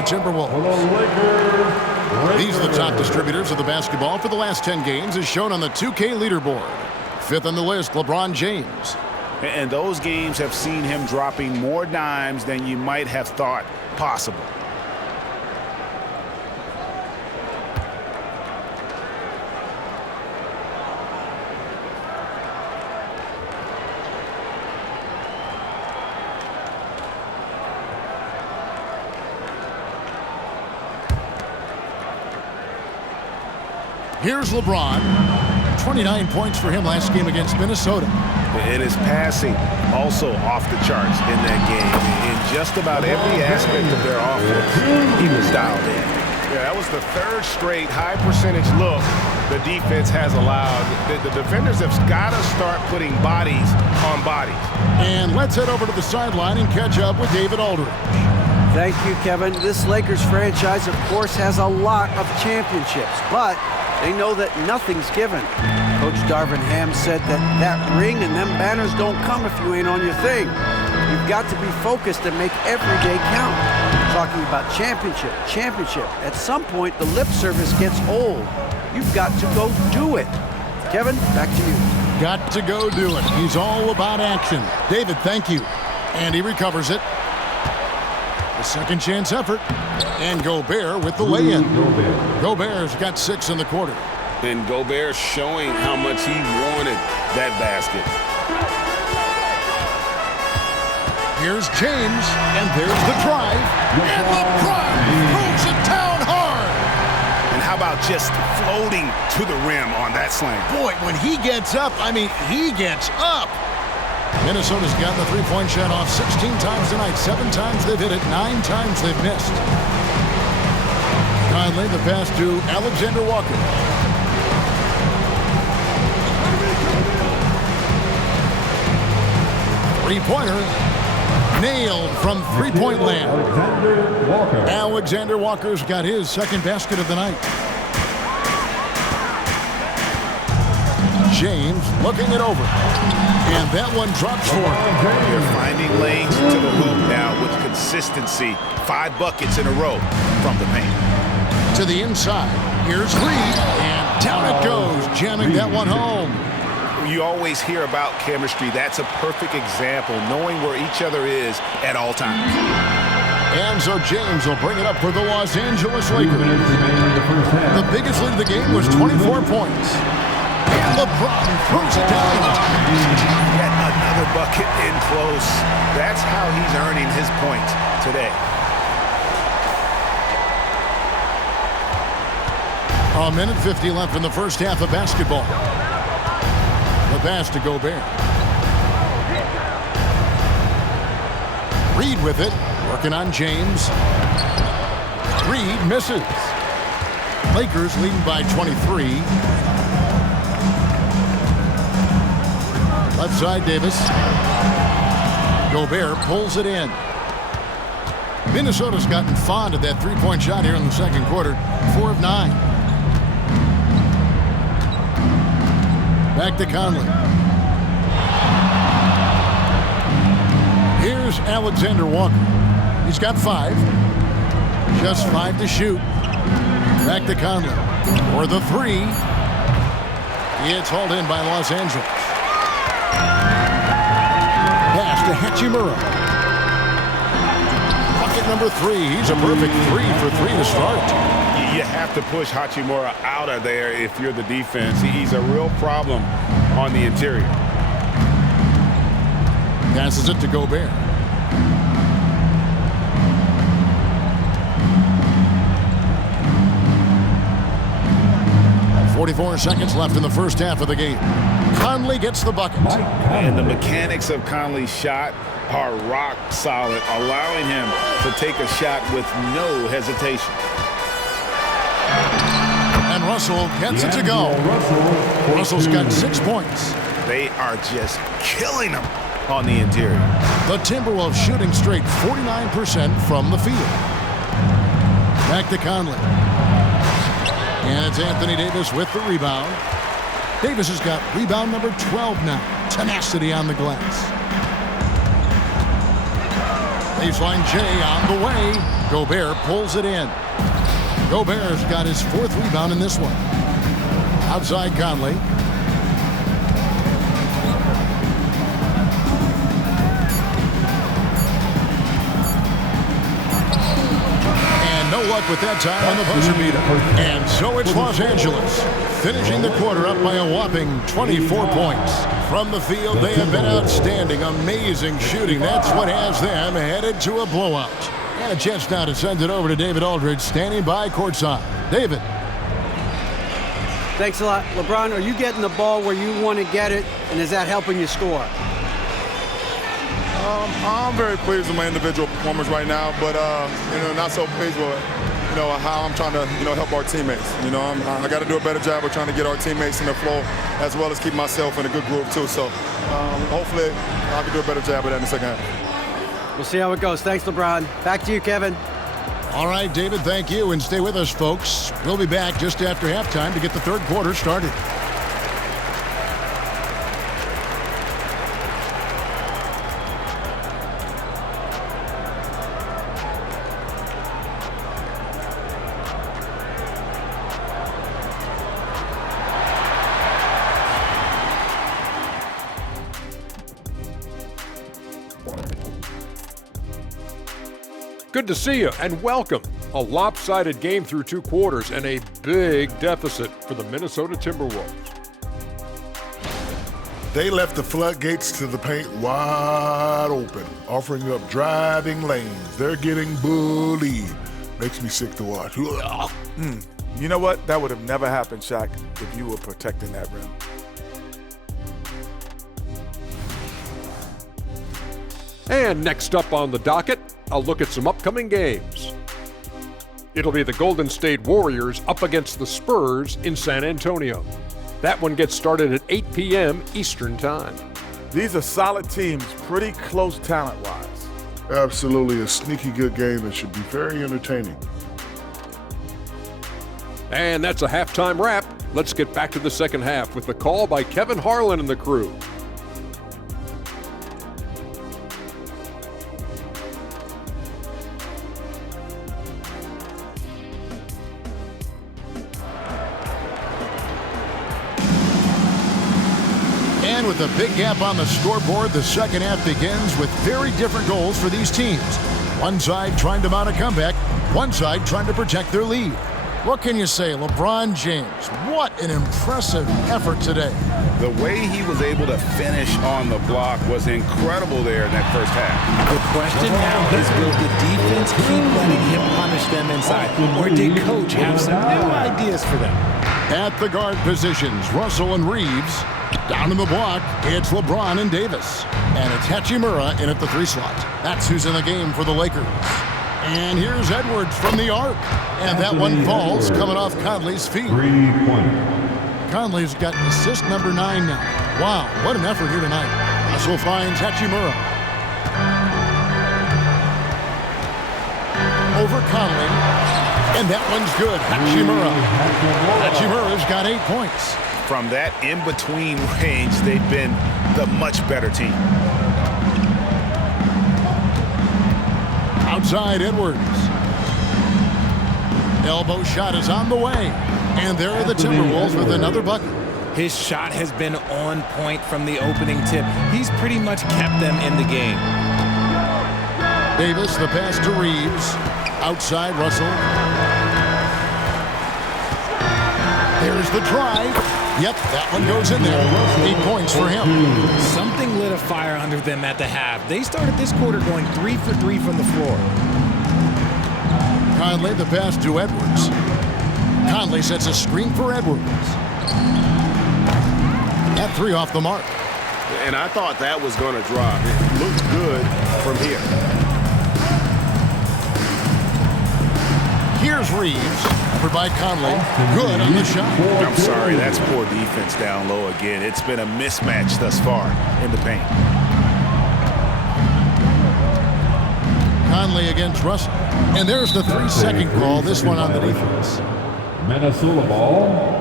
Timberwolves. These are the top distributors of the basketball for the last 10 games as shown on the 2K leaderboard. 5th on the list, LeBron James. And those games have seen him dropping more dimes than you might have thought possible. Here's LeBron. 29 points for him last game against Minnesota. And his passing also off the charts in that game. In just about every aspect of their offense, he was dialed in. Yeah, that was the 3rd straight high percentage look the defense has allowed. The defenders have got to start putting bodies on bodies. And let's head over to the sideline and catch up with David Aldridge. Thank you, Kevin. This Lakers franchise, of course, has a lot of championships, but they know that nothing's given. Coach Darvin Ham said that ring and them banners don't come if you ain't on your thing. You've got to be focused and make every day count. Talking about championship. At some point, the lip service gets old. You've got to go do it. Kevin, back to you. Got to go do it. He's all about action. David, thank you. And he recovers it. The second chance effort. And Gobert with the lay-in. Gobert's got 6 in the quarter. And Gobert showing how much he wanted that basket. Here's James, and there's the drive. And the drive throws it down hard. And how about just floating to the rim on that slam? Boy, when he gets up, I mean, he gets up. Minnesota's gotten the three-point shot off 16 times tonight. 7 times they've hit it, 9 times they've missed. Conley, the pass to Alexander Walker. Three-pointer. Nailed from three-point land. Alexander Walker's got his second basket of the night. James looking it over. And that one drops for him. They're finding lanes to the hoop now with consistency. 5 buckets in a row from the paint. To the inside. Here's Reed. And down it goes, jamming that one home. You always hear about chemistry. That's a perfect example, knowing where each other is at all times. And so James will bring it up for the Los Angeles Lakers. The biggest lead of the game was 24 points. And LeBron throws it down. Yet another bucket in close. That's how he's earning his points today. A minute 50 left in the first half of basketball. The pass to Gobert. Reed with it, working on James. Reed misses. Lakers leading by 23. Left side, Davis. Gobert pulls it in. Minnesota's gotten fond of that three-point shot here in the second quarter. 4 of 9. Back to Conley. Here's Alexander Walker. He's got 5. Just 5 to shoot. Back to Conley. For the 3. It's hauled in by Los Angeles. Pass to Hachimura. Bucket number 3. He's a perfect 3 for 3 to start. You have to push Hachimura out of there if you're the defense. He's a real problem on the interior. Passes it to Gobert. .44 seconds left in the first half of the game. Conley gets the bucket. And the mechanics of Conley's shot are rock solid, allowing him to take a shot with no hesitation. And Russell gets it to go. Russell's got 6 points. They are just killing him on the interior. The Timberwolves shooting straight 49% from the field. Back to Conley. And it's Anthony Davis with the rebound. Davis has got rebound number 12 now. Tenacity on the glass. Baseline J on the way. Gobert pulls it in. Gobert's got his 4th rebound in this one. Outside Conley. And no luck with that time on the buzzer beater. And so it's Los Angeles, finishing the quarter up by a whopping 24 points. From the field, they have been outstanding. Amazing shooting. That's what has them headed to a blowout. And a chance now to send it over to David Aldridge, standing by courtside. David. Thanks a lot. LeBron, are you getting the ball where you want to get it, and is that helping you score? I'm very pleased with my individual performance right now, but not so pleased with how I'm trying to help our teammates. I got to do a better job of trying to get our teammates in the flow, as well as keep myself in a good groove too. So hopefully I can do a better job of that in the second half. We'll see how it goes. Thanks, LeBron. Back to you, Kevin. All right, David, thank you, and stay with us, folks. We'll be back just after halftime to get the third quarter started. Good to see you and welcome A lopsided game through 2 quarters and a big deficit for the Minnesota Timberwolves. They left the floodgates to the paint wide open, offering up driving lanes. They're getting bullied. Makes me sick to watch. You know what? That would have never happened, Shaq, if you were protecting that rim. And next up on the docket, a look at some upcoming games. It'll be the Golden State Warriors up against the Spurs in San Antonio. That one gets started at 8 p.m. Eastern Time. These are solid teams, pretty close talent-wise. Absolutely a sneaky good game that should be very entertaining. And that's a halftime wrap. Let's get back to the second half with the call by Kevin Harlan and the crew. And with a big gap on the scoreboard, the second half begins with very different goals for these teams. One side trying to mount a comeback, one side trying to protect their lead. What can you say, LeBron James? What an impressive effort today. The way he was able to finish on the block was incredible there in that first half. The question now is, will the defense keep letting him punish them inside? Or did Coach have some new ideas for them? At the guard positions, Russell and Reeves. Down in the block, it's LeBron and Davis. And it's Hachimura in at the 3 slot. That's who's in the game for the Lakers. And here's Edwards from the arc. And that one falls coming off Conley's feet. 3-point. Conley's got assist number 9 now. Wow, what an effort here tonight. Russell finds Hachimura. Over Conley. And that one's good. Hachimura. Hachimura's got 8 points. From that in-between range, they've been the much better team. Outside Edwards. Elbow shot is on the way. And there are the Timberwolves with another bucket. His shot has been on point from the opening tip. He's pretty much kept them in the game. Davis, the pass to Reeves. Outside Russell. There's the drive. Yep, that one goes in there. 8 points for him. Something lit a fire under them at the half. They started this quarter going 3 for 3 from the floor. Conley, the pass to Edwards. Conley sets a screen for Edwards. That 3 off the mark. And I thought that was going to drop. It looked good from here. Here's Reeves, covered by Conley. Good on the shot. I'm sorry, that's poor defense down low again. It's been a mismatch thus far in the paint. Conley against Russell. And there's the 3-second call, this one on the defense. Minnesota ball.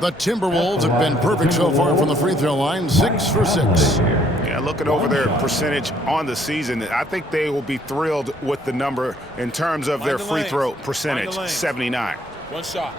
The Timberwolves have been perfect so far from the free throw line, 6 for 6. Yeah, looking over their percentage on the season, I think they will be thrilled with the number in terms of their free throw percentage, 79. One shot.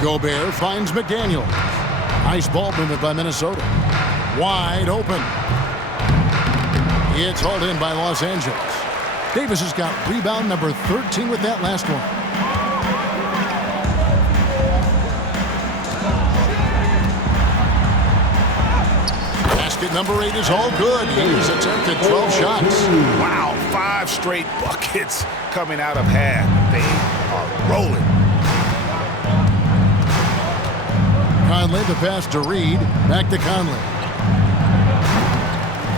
Gobert finds McDaniels. Nice ball movement by Minnesota. Wide open. It's hauled in by Los Angeles. Davis has got rebound number 13 with that last one. Basket number 8 is all good. He's attempted 12 shots. Wow, 5 straight buckets coming out of half. They are rolling. Conley, the pass to Reed. Back to Conley.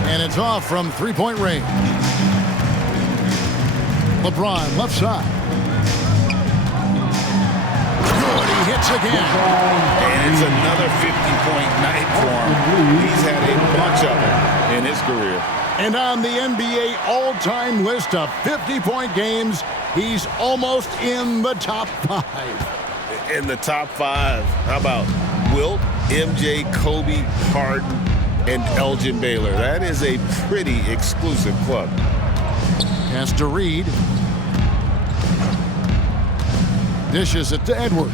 And it's off from 3-point range. LeBron, left side. good. He hits again. And it's another 50-point night for him. He's had a bunch of them in his career. And on the NBA all-time list of 50-point games, he's almost in the top 5. In the top 5, how about Wilt, MJ, Kobe, Harden, and Elgin Baylor? That is a pretty exclusive club. Pass to Reed. Dishes it to Edwards.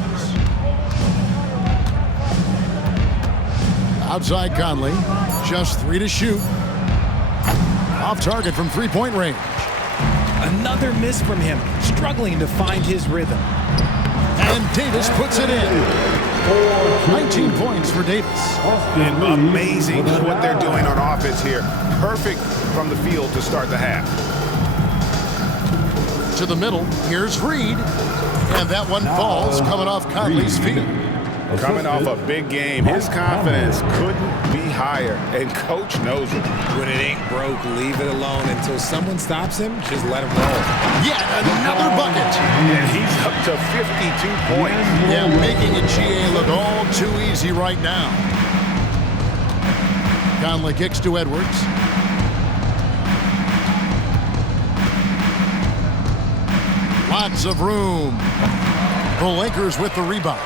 Outside Conley. Just 3 to shoot. Off target from three-point range. Another miss from him, struggling to find his rhythm. And Davis puts it in. 19 points for Davis. And amazing what they're doing on offense here. Perfect from the field to start the half. To the middle, here's Reed. And that one falls coming off Conley's feet. Coming off a big game, his confidence couldn't be higher, and Coach knows it. When it ain't broke, leave it alone until someone stops him. Just let him roll. Yet another bucket. And he's up to 52 points. Yeah, making a GA look all too easy right now. Conley kicks to Edwards. Lots of room. The Lakers with the rebound.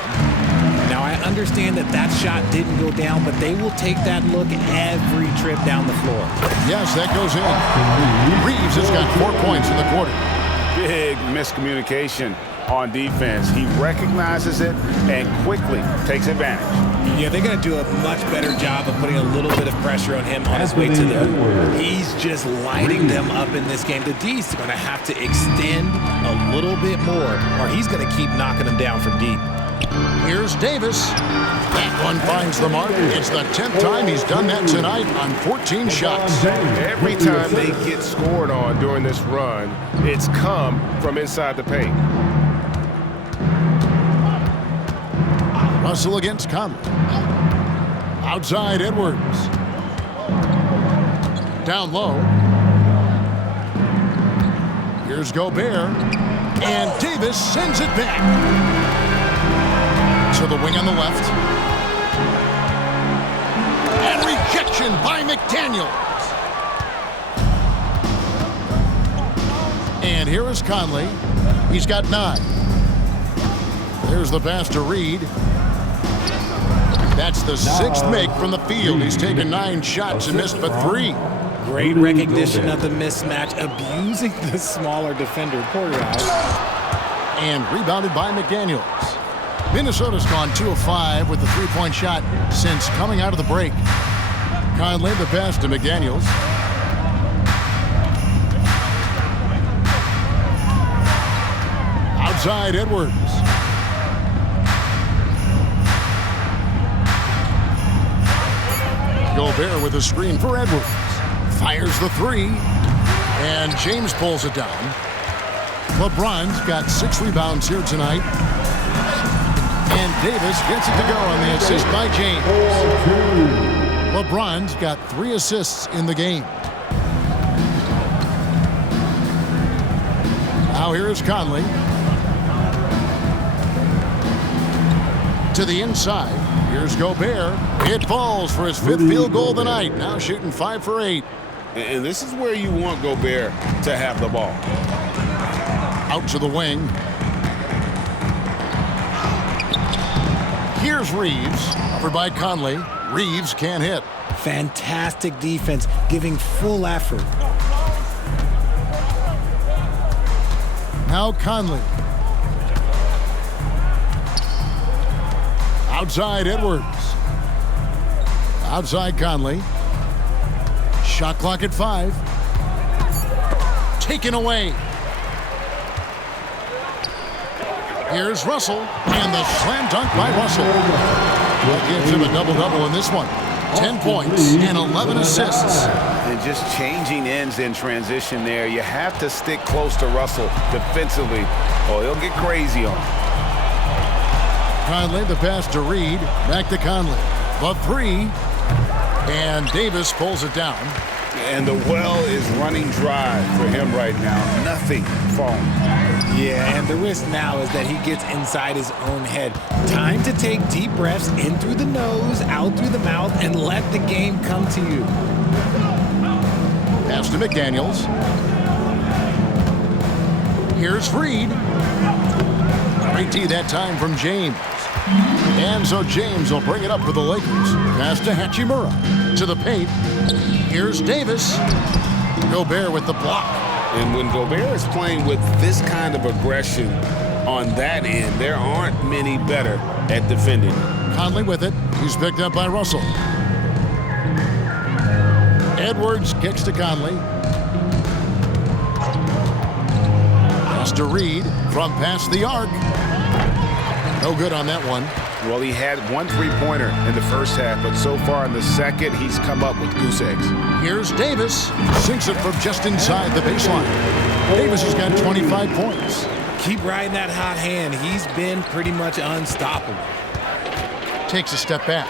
Now, I understand that shot didn't go down, but they will take that look every trip down the floor. Yes, that goes in. Reeves has got 4 points in the quarter. Big miscommunication on defense. He recognizes it and quickly takes advantage. Yeah, they're going to do a much better job of putting a little bit of pressure on him on his way to the hoop. He's just lighting them up in this game. The D's are going to have to extend a little bit more, or he's going to keep knocking them down from deep. Here's Davis. That one finds the mark. It's the 10th time he's done that tonight on 14 shots. Every time they get scored on during this run, it's come from inside the paint. Russell against Conley. Outside Edwards. Down low. Here's Gobert. And Davis sends it back. To the wing on the left. And rejection by McDaniels. And here is Conley. He's got 9. There's the pass to Reed. That's the 6th make from the field. He's taken 9 shots and missed but 3. Great recognition of the mismatch, abusing the smaller defender. Poor guy. And rebounded by McDaniels. Minnesota's gone 2 of 5 with the 3-point shot since coming out of the break. Conley the pass to McDaniels. Outside Edwards. Gobert with a screen for Edwards. Fires the 3. And James pulls it down. LeBron's got 6 rebounds here tonight. And Davis gets it to go on the assist by James. LeBron's got 3 assists in the game. Now here is Conley. To the inside. Here's Gobert. It falls for his 5th field goal of the night. Now shooting 5 for 8. And this is where you want Gobert to have the ball. Out to the wing. Here's Reeves, covered by Conley. Reeves can't hit. Fantastic defense, giving full effort. Now Conley. Outside Edwards. Outside Conley. Shot clock at 5. Taken away. Here's Russell, and the slam dunk by Russell. That gives him a double-double in this one. 10 points and 11 assists. And just changing ends in transition there. You have to stick close to Russell defensively, or he'll get crazy on him. Conley, the pass to Reed. Back to Conley. The 3. And Davis pulls it down. And the well is running dry for him right now. Nothing falling. Yeah, and the risk now is that he gets inside his own head. Time to take deep breaths in through the nose, out through the mouth, and let the game come to you. Pass to McDaniels. Here's Reed. Great D that time from James. And so James will bring it up for the Lakers. Pass to Hachimura. To the paint. Here's Davis. Gobert with the block. And when Gobert is playing with this kind of aggression on that end, there aren't many better at defending. Conley with it. He's picked up by Russell. Edwards kicks to Conley. Pass to Reed from past the arc. No good on that one. Well, he had one three-pointer in the first half, but so far in the second, he's come up with goose eggs. Here's Davis. Sinks it from just inside the baseline. Davis has got 25 points. Keep riding that hot hand. He's been pretty much unstoppable. Takes a step back.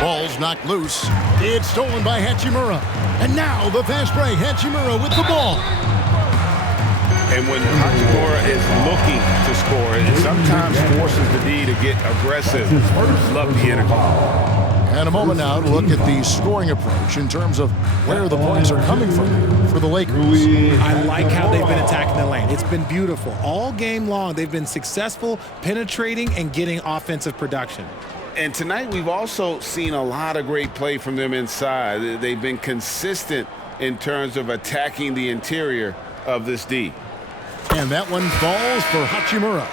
Ball's knocked loose. It's stolen by Hachimura. And now the fast break. Hachimura with the ball. And when Hachimura is looking to score, it sometimes forces the D to get aggressive. Love the energy. And a moment now to look at the scoring approach in terms of where the points are coming from for the Lakers. I like how they've been attacking the lane. It's been beautiful. All game long, they've been successful penetrating and getting offensive production. And tonight we've also seen a lot of great play from them inside. They've been consistent in terms of attacking the interior of this D. And that one falls for Hachimura.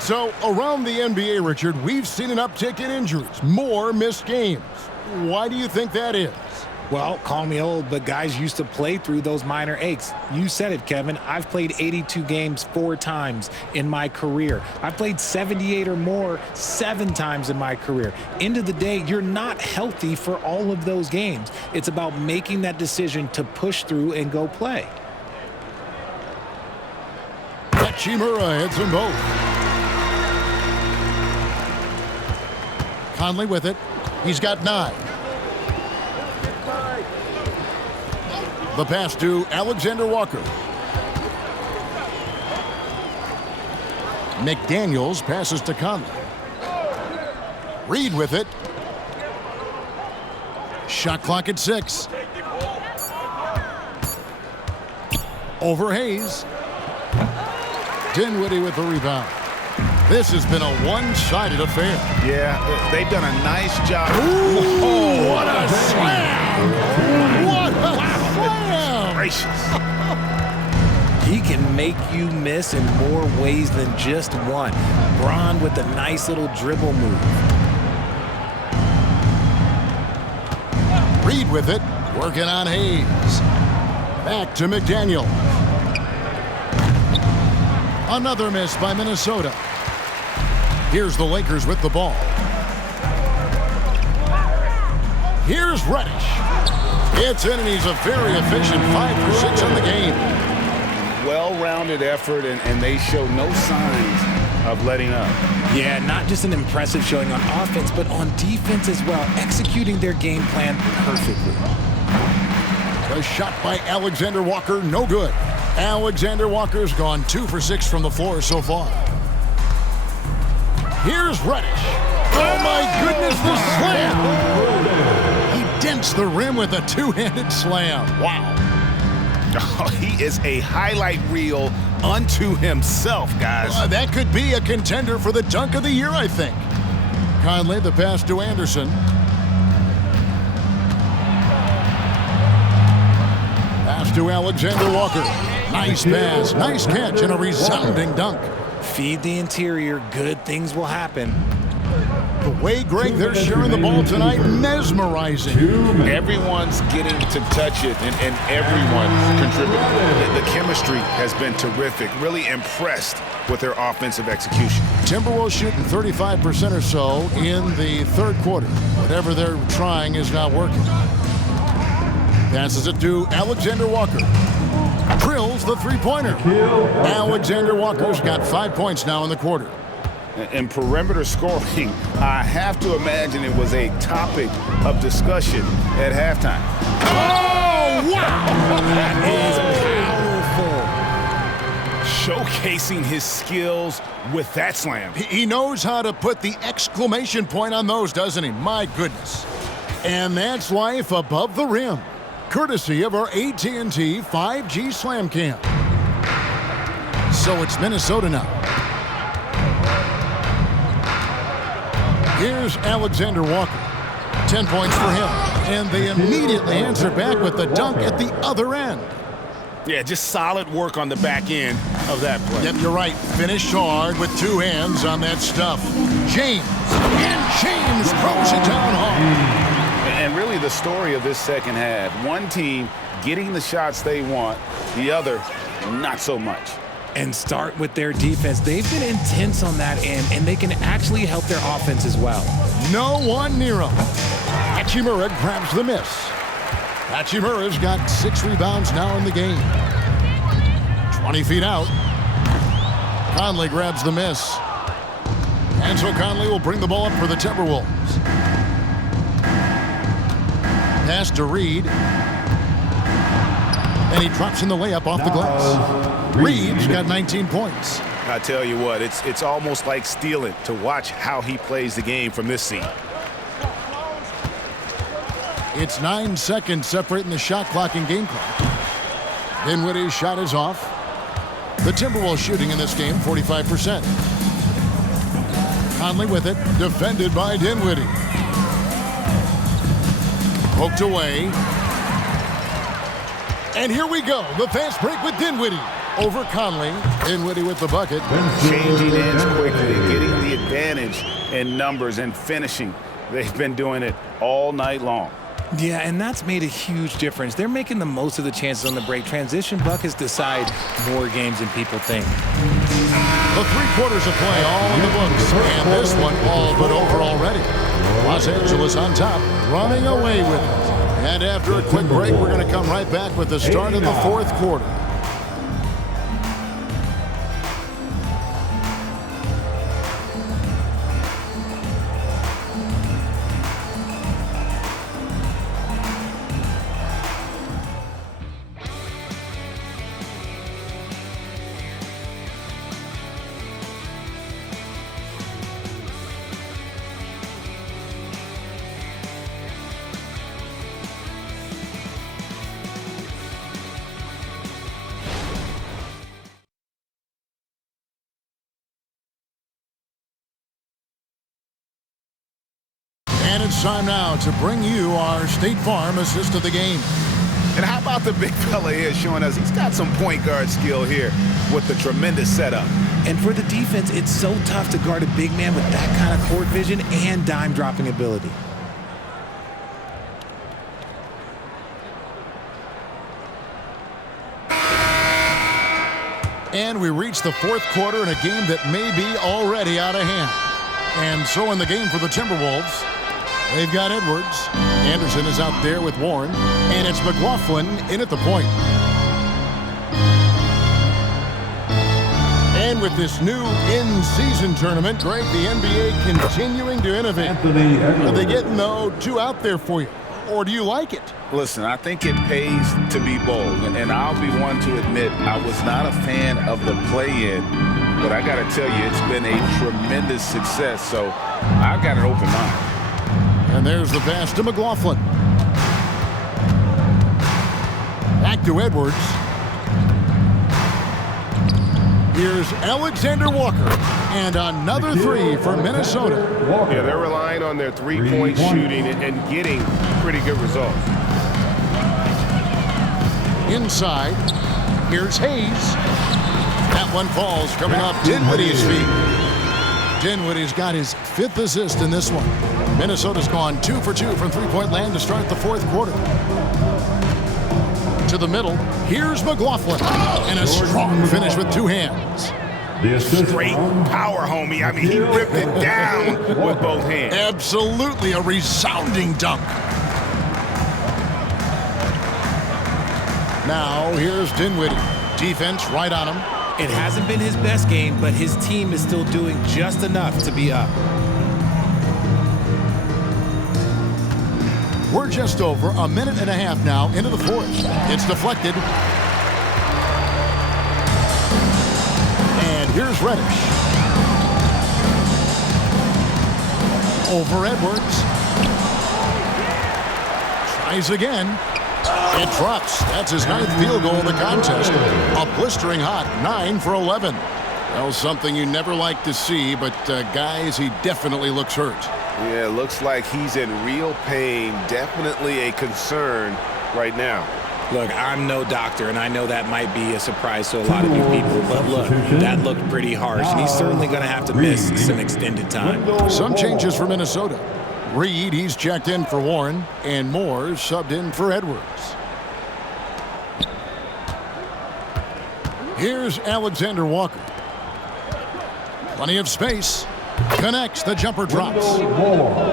So around the NBA, Richard, we've seen an uptick in injuries, more missed games. Why do you think that is? Well, call me old, but guys used to play through those minor aches. You said it, Kevin. I've played 82 games 4 times in my career. I've played 78 or more 7 times in my career. End of the day, you're not healthy for all of those games. It's about making that decision to push through and go play. Hachimura hits them both. Conley with it. He's got 9. The pass to Alexander Walker. McDaniels passes to Conley. Reed with it. Shot clock at 6. Over Hayes. Dinwiddie with the rebound. This has been a one-sided affair. Yeah, they've done a nice job. Ooh, oh, what a slam! What a slam! Gracious. He can make you miss in more ways than just one. Braun with a nice little dribble move. Reed with it, working on Hayes. Back to McDaniels. Another miss by Minnesota. Here's the Lakers with the ball. Here's Reddish. It's in, and he's a very efficient 5 for 6 on the game. Well-rounded effort, and they show no signs of letting up. Yeah, not just an impressive showing on offense, but on defense as well, executing their game plan perfectly. A shot by Alexander Walker, no good. Alexander Walker's gone 2 for 6 from the floor so far. Here's Reddish. Oh my goodness, the slam! He dents the rim with a 2-handed slam. Wow. Oh, he is a highlight reel unto himself, guys. That could be a contender for the dunk of the year, I think. Conley, the pass to Anderson. Pass to Alexander Walker. Nice pass, nice catch, and a resounding dunk. Feed the interior, good things will happen. The way, Greg, they're sharing the ball tonight, mesmerizing. Everyone's getting to touch it, and everyone's contributing. The chemistry has been terrific. Really impressed with their offensive execution. Timberwolves shooting 35% or so in the third quarter. Whatever they're trying is not working. Passes it to Alexander Walker. Drills the three-pointer. Alexander Walker's got 5 points now in the quarter. And perimeter scoring, I have to imagine it was a topic of discussion at halftime. Oh, wow! That is powerful. Showcasing his skills with that slam. He knows how to put the exclamation point on those, doesn't he? My goodness. And that's life above the rim, courtesy of our AT&T 5G Slam Cam. So it's Minnesota now. Here's Alexander Walker. 10 points for him. And they immediately answer back with the dunk at the other end. Yeah, just solid work on the back end of that play. Yep, you're right. Finished hard with two hands on that stuff. James. And James throws it down hard. And really the story of this second half, one team getting the shots they want, the other not so much. And start with their defense. They've been intense on that end, and they can actually help their offense as well. No one near him. Hachimura grabs the miss. Hachimura's got 6 rebounds now in the game. 20 feet out. Conley grabs the miss. And so Conley will bring the ball up for the Timberwolves. Pass to Reed. And he drops in the layup off the glass. Reed's got 19 points. I tell you what, it's almost like stealing to watch how he plays the game from this seat. It's 9 seconds separating the shot clock and game clock. Dinwiddie's shot is off. The Timberwolves shooting in this game, 45%. Conley with it, defended by Dinwiddie. Poked away. And here we go, the fast break with Dinwiddie. Over Conley. Dinwiddie with the bucket. Changing ends quickly, getting the advantage in numbers and finishing. They've been doing it all night long. Yeah, and that's made a huge difference. They're making the most of the chances on the break. Transition buckets decide more games than people think. The 3 quarters of play all in the books. And this one all but over already. Los Angeles on top, running away with it. And after a quick break, we're going to come right back with the start of the 4th quarter. And it's time now to bring you our State Farm assist of the game. And how about the big fella here showing us he's got some point guard skill here with the tremendous setup. And for the defense, it's so tough to guard a big man with that kind of court vision and dime dropping ability. And we reach the 4th quarter in a game that may be already out of hand. And so in the game for the Timberwolves, they've got Edwards. Anderson is out there with Warren. And it's McLaughlin in at the point. And with this new in-season tournament, Greg, the NBA continuing to innovate. Are they getting, though, too out there for you? Or do you like it? Listen, I think it pays to be bold. And I'll be one to admit I was not a fan of the play-in. But I got to tell you, it's been a tremendous success. So I've got an open mind. And there's the pass to McLaughlin. Back to Edwards. Here's Alexander Walker. And another 3 for Minnesota. Yeah, they're relying on their 3-point shooting and getting pretty good results. Inside. Here's Hayes. That one falls coming off Dinwiddie's feet. Dinwiddie's got his 5th assist in this one. Minnesota's gone 2 for 2 from three-point land to start the 4th quarter. To the middle, here's McLaughlin. And a strong finish with 2 hands. Straight power, homie. I mean, he ripped it down with both hands. Absolutely a resounding dunk. Now, here's Dinwiddie. Defense right on him. It hasn't been his best game, but his team is still doing just enough to be up. We're just over a minute and a half now into the fourth. It's deflected. And here's Reddish. Over Edwards. Tries again. It drops. That's his 9th field goal of the contest. A blistering hot 9 for 11. Well, something you never like to see, but guys, he definitely looks hurt. Yeah, looks like he's in real pain. Definitely a concern right now. Look, I'm no doctor, and I know that might be a surprise to a lot of you people, but look, that looked pretty harsh, and he's certainly going to have to miss some extended time. Some changes for Minnesota. Reed, he's checked in for Warren, and Moore subbed in for Edwards. Here's Alexander Walker. Plenty of space. Connects, the jumper drops.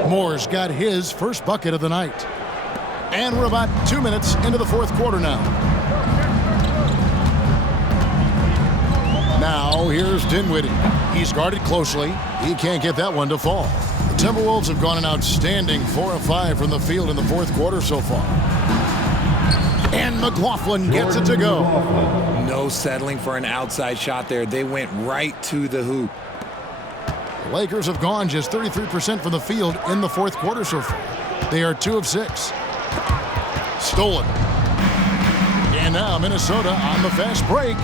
Moore's got his first bucket of the night. And we're about 2 minutes into the fourth quarter now. Now here's Dinwiddie. He's guarded closely. He can't get that one to fall. The Timberwolves have gone an outstanding 4 of 5 from the field in the fourth quarter so far. And McLaughlin gets it to go. No settling for an outside shot there. They went right to the hoop. The Lakers have gone just 33% from the field in the fourth quarter so far. They are 2 of 6. Stolen. And now Minnesota on the fast break.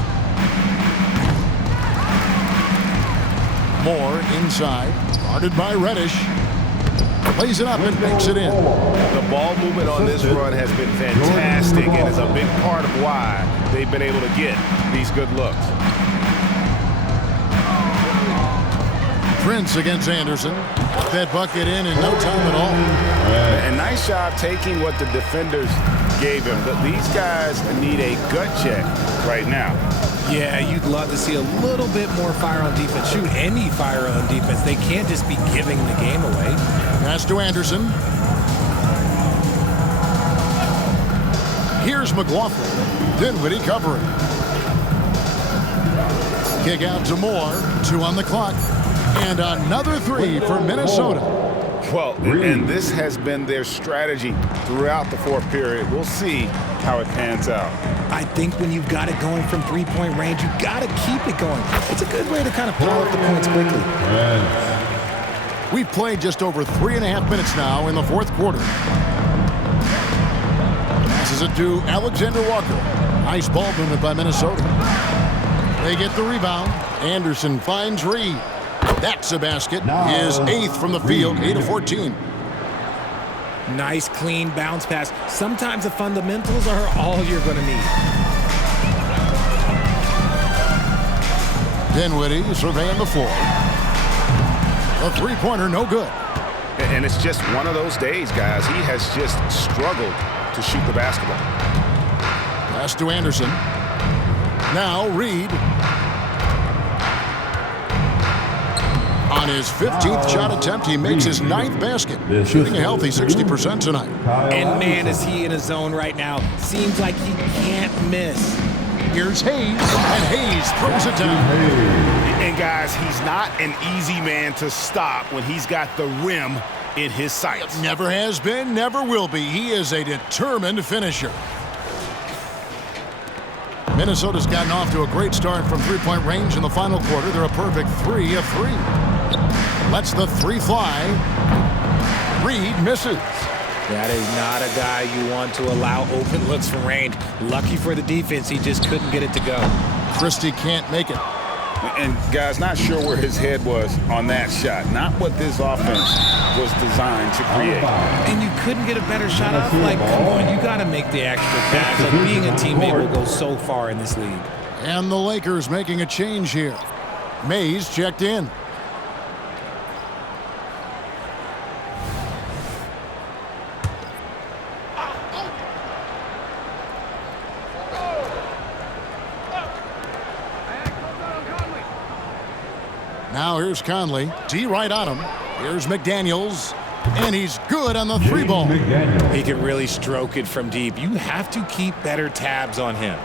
Moore inside. Guarded by Reddish. Plays it up and makes it in. The ball movement on this run has been fantastic and is a big part of why they've been able to get these good looks. Prince against Anderson. Got that bucket in no time at all. And nice job taking what the defenders gave him. But these guys need a gut check right now. Yeah, you'd love to see a little bit more fire on defense. Shoot, any fire on defense. They can't just be giving the game away. Pass to Anderson. Here's McLaughlin. Dinwiddie covering. Kick out to Moore. 2 on the clock. And another 3 for Minnesota. Well, and this has been their strategy throughout the fourth period. We'll see how it pans out. I think when you've got it going from three-point range, you've got to keep it going. It's a good way to kind of pile up the points quickly. We've played just over 3.5 minutes now in the fourth quarter. Passes it to Alexander Walker. Nice ball movement by Minnesota. They get the rebound. Anderson finds Reed. That's a basket. His 8th from the field, 8 of 14. Nice, clean bounce pass. Sometimes the fundamentals are all you're going to need. Dinwiddie surveying the floor. A three-pointer, no good. And it's just one of those days, guys. He has just struggled to shoot the basketball. Pass to Anderson. Now Reed. On his 15th shot attempt, he makes his 9th basket, shooting a healthy 60% tonight. And man, is he in his zone right now. Seems like he can't miss. Here's Hayes, and Hayes throws it down. And guys, he's not an easy man to stop when he's got the rim in his sights. Never has been, never will be. He is a determined finisher. Minnesota's gotten off to a great start from three-point range in the final quarter. They're a perfect 3 of 3. Lets the 3 fly. Reed misses. That is not a guy you want to allow open looks from range. Lucky for the defense, he just couldn't get it to go. Christie can't make it. And guys, not sure where his head was on that shot. Not what this offense was designed to create. And you couldn't get a better shot off? Like, come on, you got to make the extra pass. Like, being a teammate will go so far in this league. And the Lakers making a change here. Mays checked in. Now here's Conley. D right on him. Here's McDaniels. And he's good on the 3 ball. He can really stroke it from deep. You have to keep better tabs on him.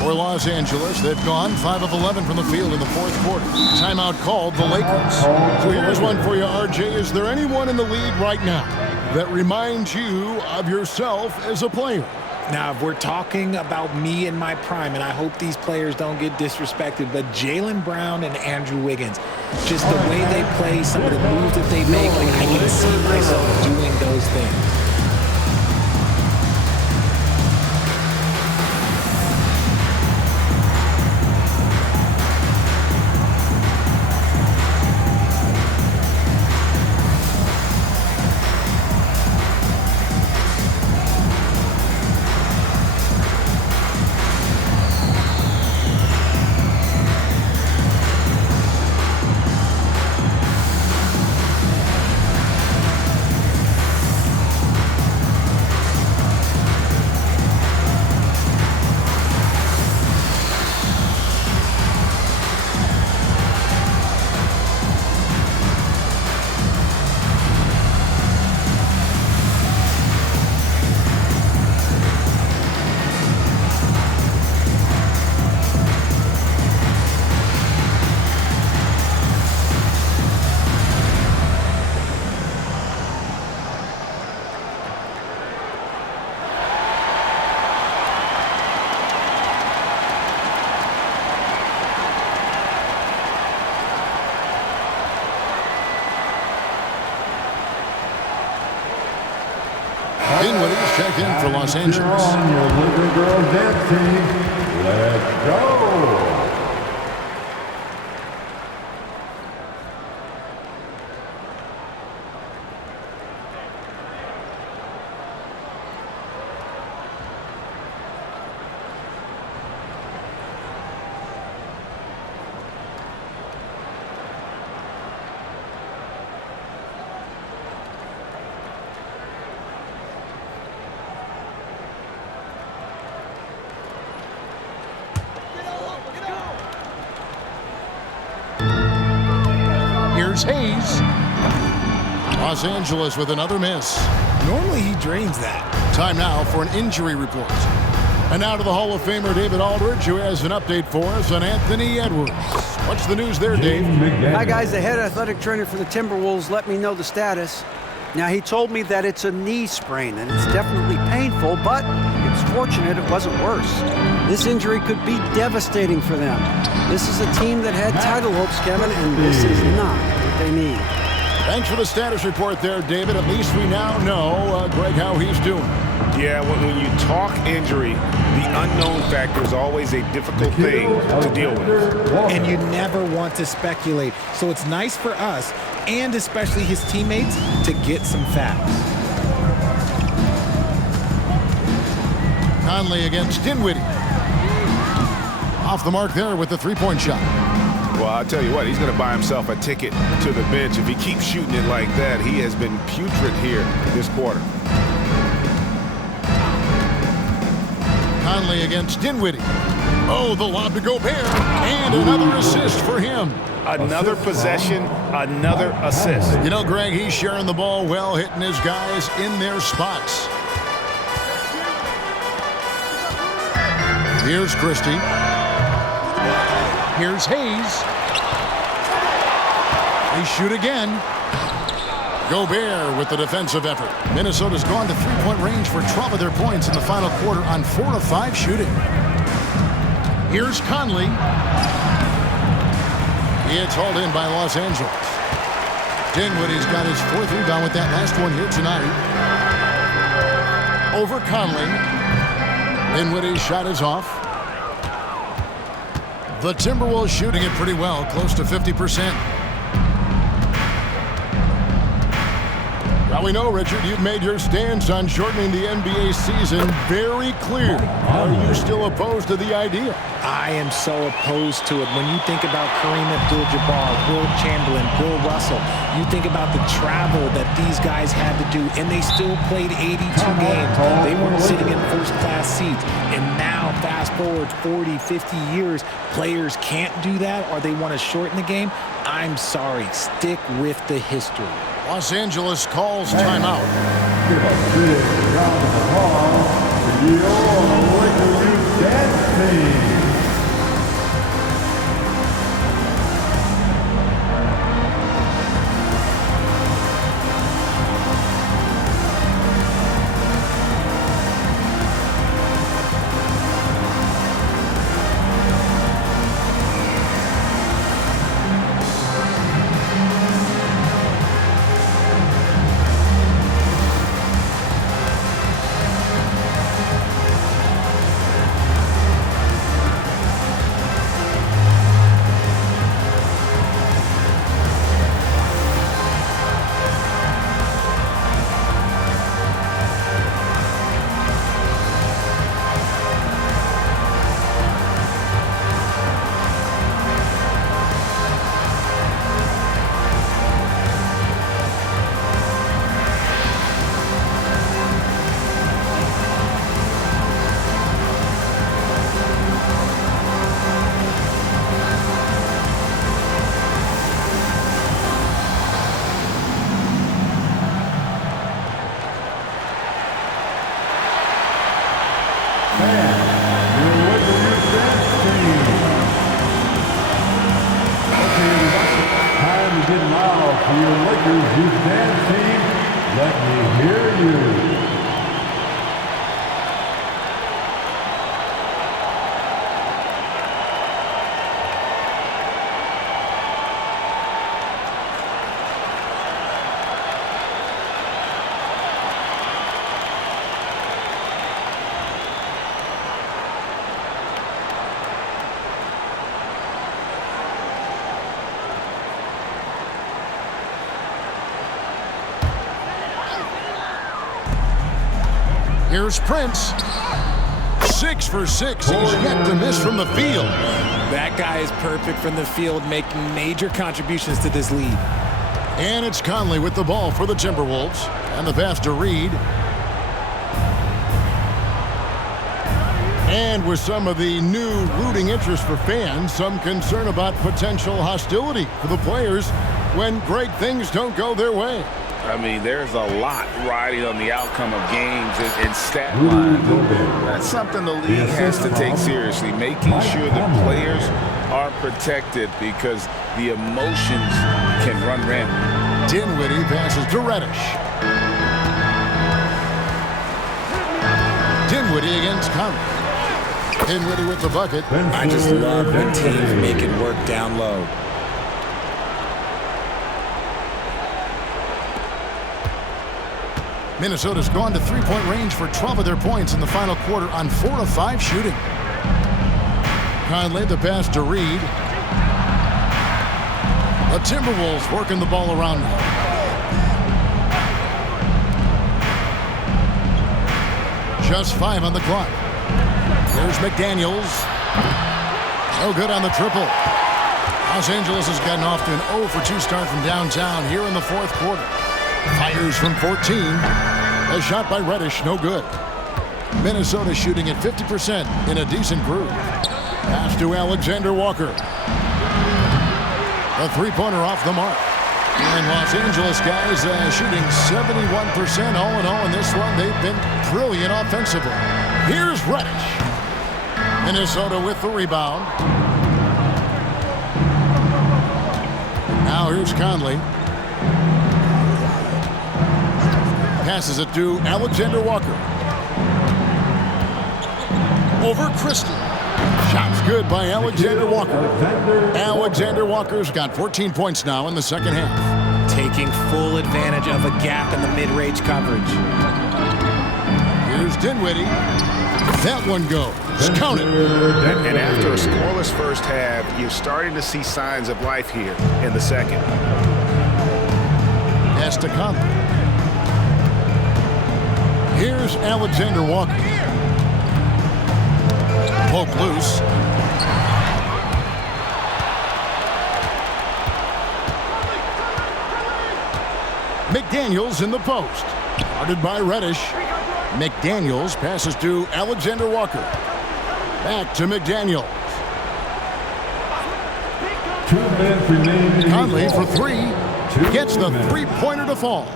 For Los Angeles, they've gone 5 of 11 from the field in the fourth quarter. Timeout called the Lakers. So here's one for you, RJ. Is there anyone in the league right now that reminds you of yourself as a player? Now, if we're talking about me in my prime, and I hope these players don't get disrespected, but Jaylen Brown and Andrew Wiggins, just the way they play, some of the moves that they make, like I can see myself doing those things. Dinwiddie's checked in for Los Angeles. On your little girl dance team. Let's go. Hayes. Los Angeles with another miss. Normally he drains that. Time now for an injury report. And now to the Hall of Famer David Aldridge, who has an update for us on Anthony Edwards. What's the news there, Dave? Hi, guys. The head athletic trainer for the Timberwolves let me know the status. Now, he told me that it's a knee sprain, and it's definitely painful, but it's fortunate it wasn't worse. This injury could be devastating for them. This is a team that had title hopes, Kevin, and this is not what they need. Thanks for the status report there, David. At least we now know, Greg, how he's doing. Yeah, when you talk injury, the unknown factor is always a difficult thing to deal with. And you never want to speculate. So it's nice for us, and especially his teammates, to get some facts. Conley against Dinwiddie. Off the mark there with the three-point shot. Well, I'll tell you what, he's going to buy himself a ticket to the bench. If he keeps shooting it like that, he has been putrid here this quarter. Conley against Dinwiddie. Oh, the lob to Gobert, and another assist for him. Another possession, another assist. You know, Greg, he's sharing the ball well, hitting his guys in their spots. Here's Christie. Here's Hayes. They shoot again. Gobert with the defensive effort. Minnesota's gone to three-point range for 12 of their points in the final quarter on 4 of 5 shooting. Here's Conley. It's hauled in by Los Angeles. Dinwiddie's got his fourth rebound with that last one here tonight. Over Conley. Dinwiddie's shot is off. The Timberwolves shooting it pretty well, close to 50%. Now we know, Richard, you've made your stance on shortening the NBA season very clear. Are you still opposed to the idea? I am so opposed to it. When you think about Kareem Abdul-Jabbar, Will Chamberlain, Bill Russell, you think about the travel that these guys had to do, and they still played 82 games. They weren't sitting in first-class seats. And now, fast forward 40, 50 years, players can't do that, or they want to shorten the game. I'm sorry. Stick with the history. Los Angeles calls timeout. Give a big round of applause to your Lakers dance team. team. Here's Prince. 6 for 6. He's yet to miss from the field. That guy is perfect from the field, making major contributions to this lead. And it's Conley with the ball for the Timberwolves. And the pass to Reed. And with some of the new rooting interest for fans, some concern about potential hostility for the players when great things don't go their way. I mean, there's a lot riding on the outcome of games and stat lines. That's something the league has to take seriously, making sure the players are protected because the emotions can run rampant. Dinwiddie passes to Reddish. Dinwiddie against Conley. Dinwiddie with the bucket. I just love when teams make it work down low. Minnesota's gone to three-point range for 12 of their points in the final quarter on 4 of 5 shooting. Conley the pass to Reed. The Timberwolves working the ball around now. Just 5 on the clock. Here's McDaniels. No good on the triple. Los Angeles has gotten off to an 0 for 2 start from downtown here in the fourth quarter. Fires from 14. A shot by Reddish, no good. Minnesota shooting at 50% in a decent groove. Pass to Alexander Walker. A three-pointer off the mark. And Los Angeles guys shooting 71% all in all in this one. They've been brilliant offensively. Here's Reddish. Minnesota with the rebound. Now here's Conley. Passes it to Alexander Walker. Over Christie. Shot's good by Alexander Walker. Alexander Walker's got 14 points now in the second half. Taking full advantage of a gap in the mid-range coverage. Here's Dinwiddie. That one goes. Count it. And after a scoreless first half, you're starting to see signs of life here in the second. Pass to Conley. Here's Alexander Walker. Poke loose. McDaniels in the post. Guarded by Reddish. McDaniels passes to Alexander Walker. Back to McDaniels. 2 minutes remaining. Conley for 3. Gets the three-pointer to fall.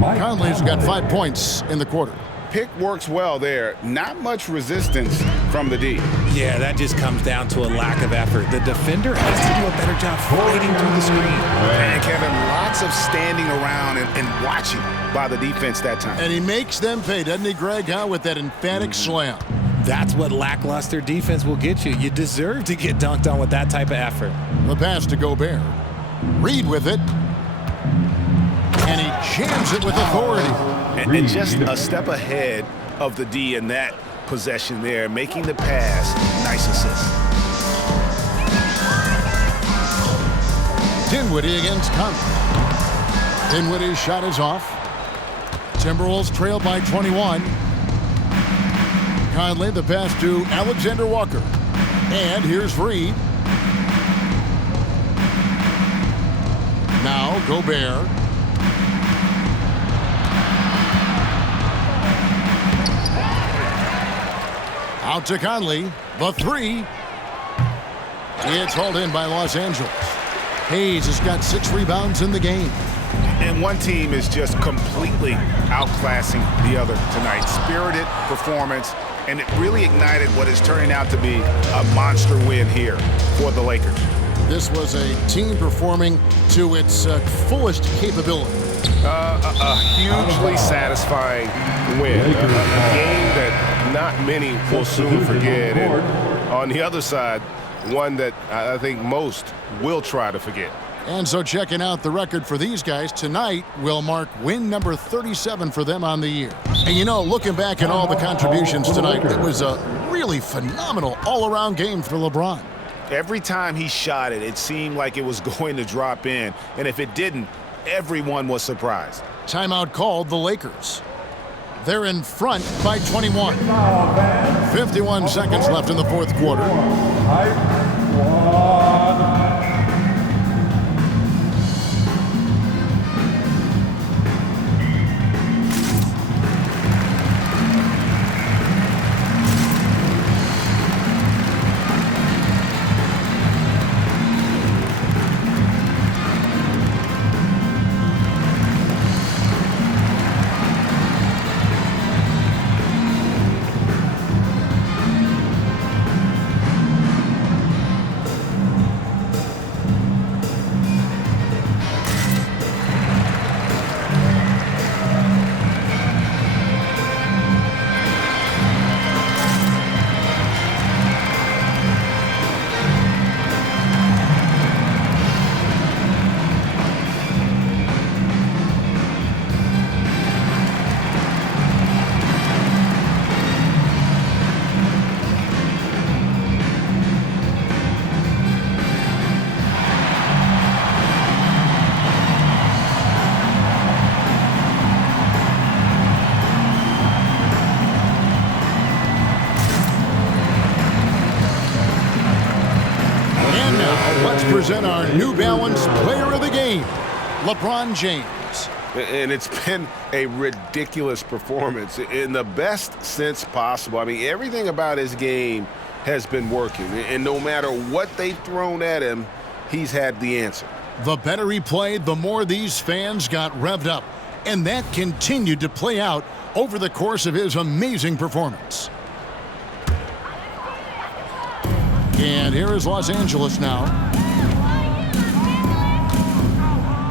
Conley's got 5 points in the quarter. Pick works well there. Not much resistance from the D. Yeah, that just comes down to a lack of effort. The defender has to do a better job fighting through the screen. And Kevin, lots of standing around and watching by the defense that time. And he makes them pay, doesn't he, Greg, huh, with that emphatic slam. That's what lackluster defense will get you. You deserve to get dunked on with that type of effort. The pass to Gobert. Reed with it. And he jams it with authority. And just a step ahead of the D in that possession there, making the pass. Nice assist. Dinwiddie against Conley. Dinwiddie's shot is off. Timberwolves trail by 21. Conley, the pass to Alexander Walker. And here's Reed. Now Gobert. Out to Conley. The three. It's hauled in by Los Angeles. Hayes has got 6 rebounds in the game. And one team is just completely outclassing the other tonight. Spirited performance, and it really ignited what is turning out to be a monster win here for the Lakers. This was a team performing to its fullest capability. A hugely satisfying win. A game that not many will soon forget. And on the other side, one that I think most will try to forget. And so checking out the record for these guys tonight will mark win number 37 for them on the year. And you know, looking back at all the contributions tonight, it was a really phenomenal all-around game for LeBron. Every time he shot it, it seemed like it was going to drop in. And if it didn't, everyone was surprised. Timeout called the Lakers. They're in front by 21. 51 seconds left in the fourth quarter. Present our New Balance Player of the Game, LeBron James. And it's been a ridiculous performance in the best sense possible. I mean, everything about his game has been working. And no matter what they've thrown at him, he's had the answer. The better he played, the more these fans got revved up. And that continued to play out over the course of his amazing performance. And here is Los Angeles now.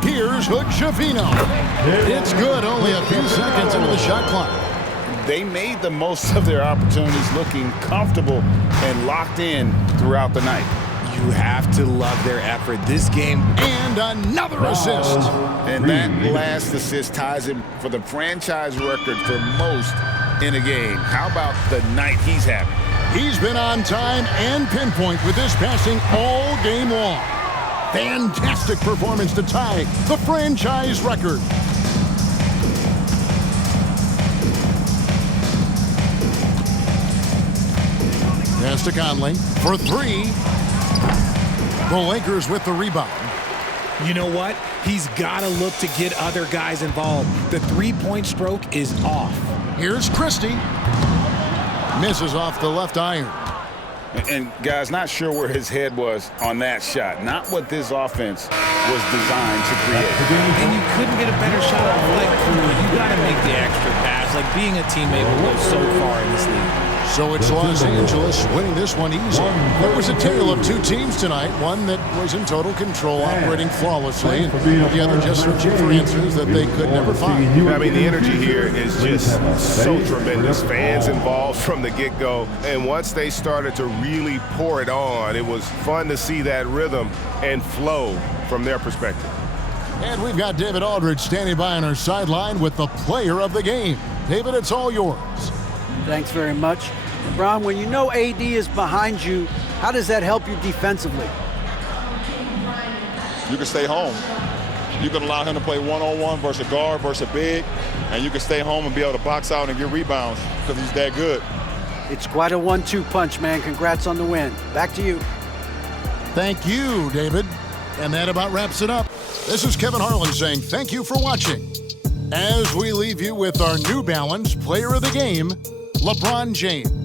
Here's Hachimura. It's good, only a few seconds into the shot clock. They made the most of their opportunities, looking comfortable and locked in throughout the night. You have to love their effort this game. And another assist. And that last assist ties him for the franchise record for most in a game. How about the night he's having? He's been on time and pinpoint with his passing all game long. Fantastic performance to tie the franchise record. Pass to Conley for three. The Lakers with the rebound. You know what? He's got to look to get other guys involved. The three-point stroke is off. Here's Christie. Misses off the left iron. And guys, not sure where his head was on that shot. Not what this offense was designed to create. And you couldn't get a better shot off like Kuzma. You got to make the extra pass. Like being a teammate will go so far in this league. So it's Los Angeles winning this one easy. There was a tale of two teams tonight, one that was in total control, operating flawlessly, and the other just searching for answers that they could never find. I mean, the energy here is just so tremendous. Fans involved from the get-go, and once they started to really pour it on, it was fun to see that rhythm and flow from their perspective. And we've got David Aldridge standing by on our sideline with the player of the game. David, it's all yours. Thanks very much. Bron, when you know AD is behind you, how does that help you defensively? You can stay home. You can allow him to play one-on-one versus a guard versus a big, and you can stay home and be able to box out and get rebounds because he's that good. It's quite a 1-2 punch, man. Congrats on the win. Back to you. Thank you, David. And that about wraps it up. This is Kevin Harlan saying thank you for watching. As we leave you with our New Balance Player of the Game, LeBron James.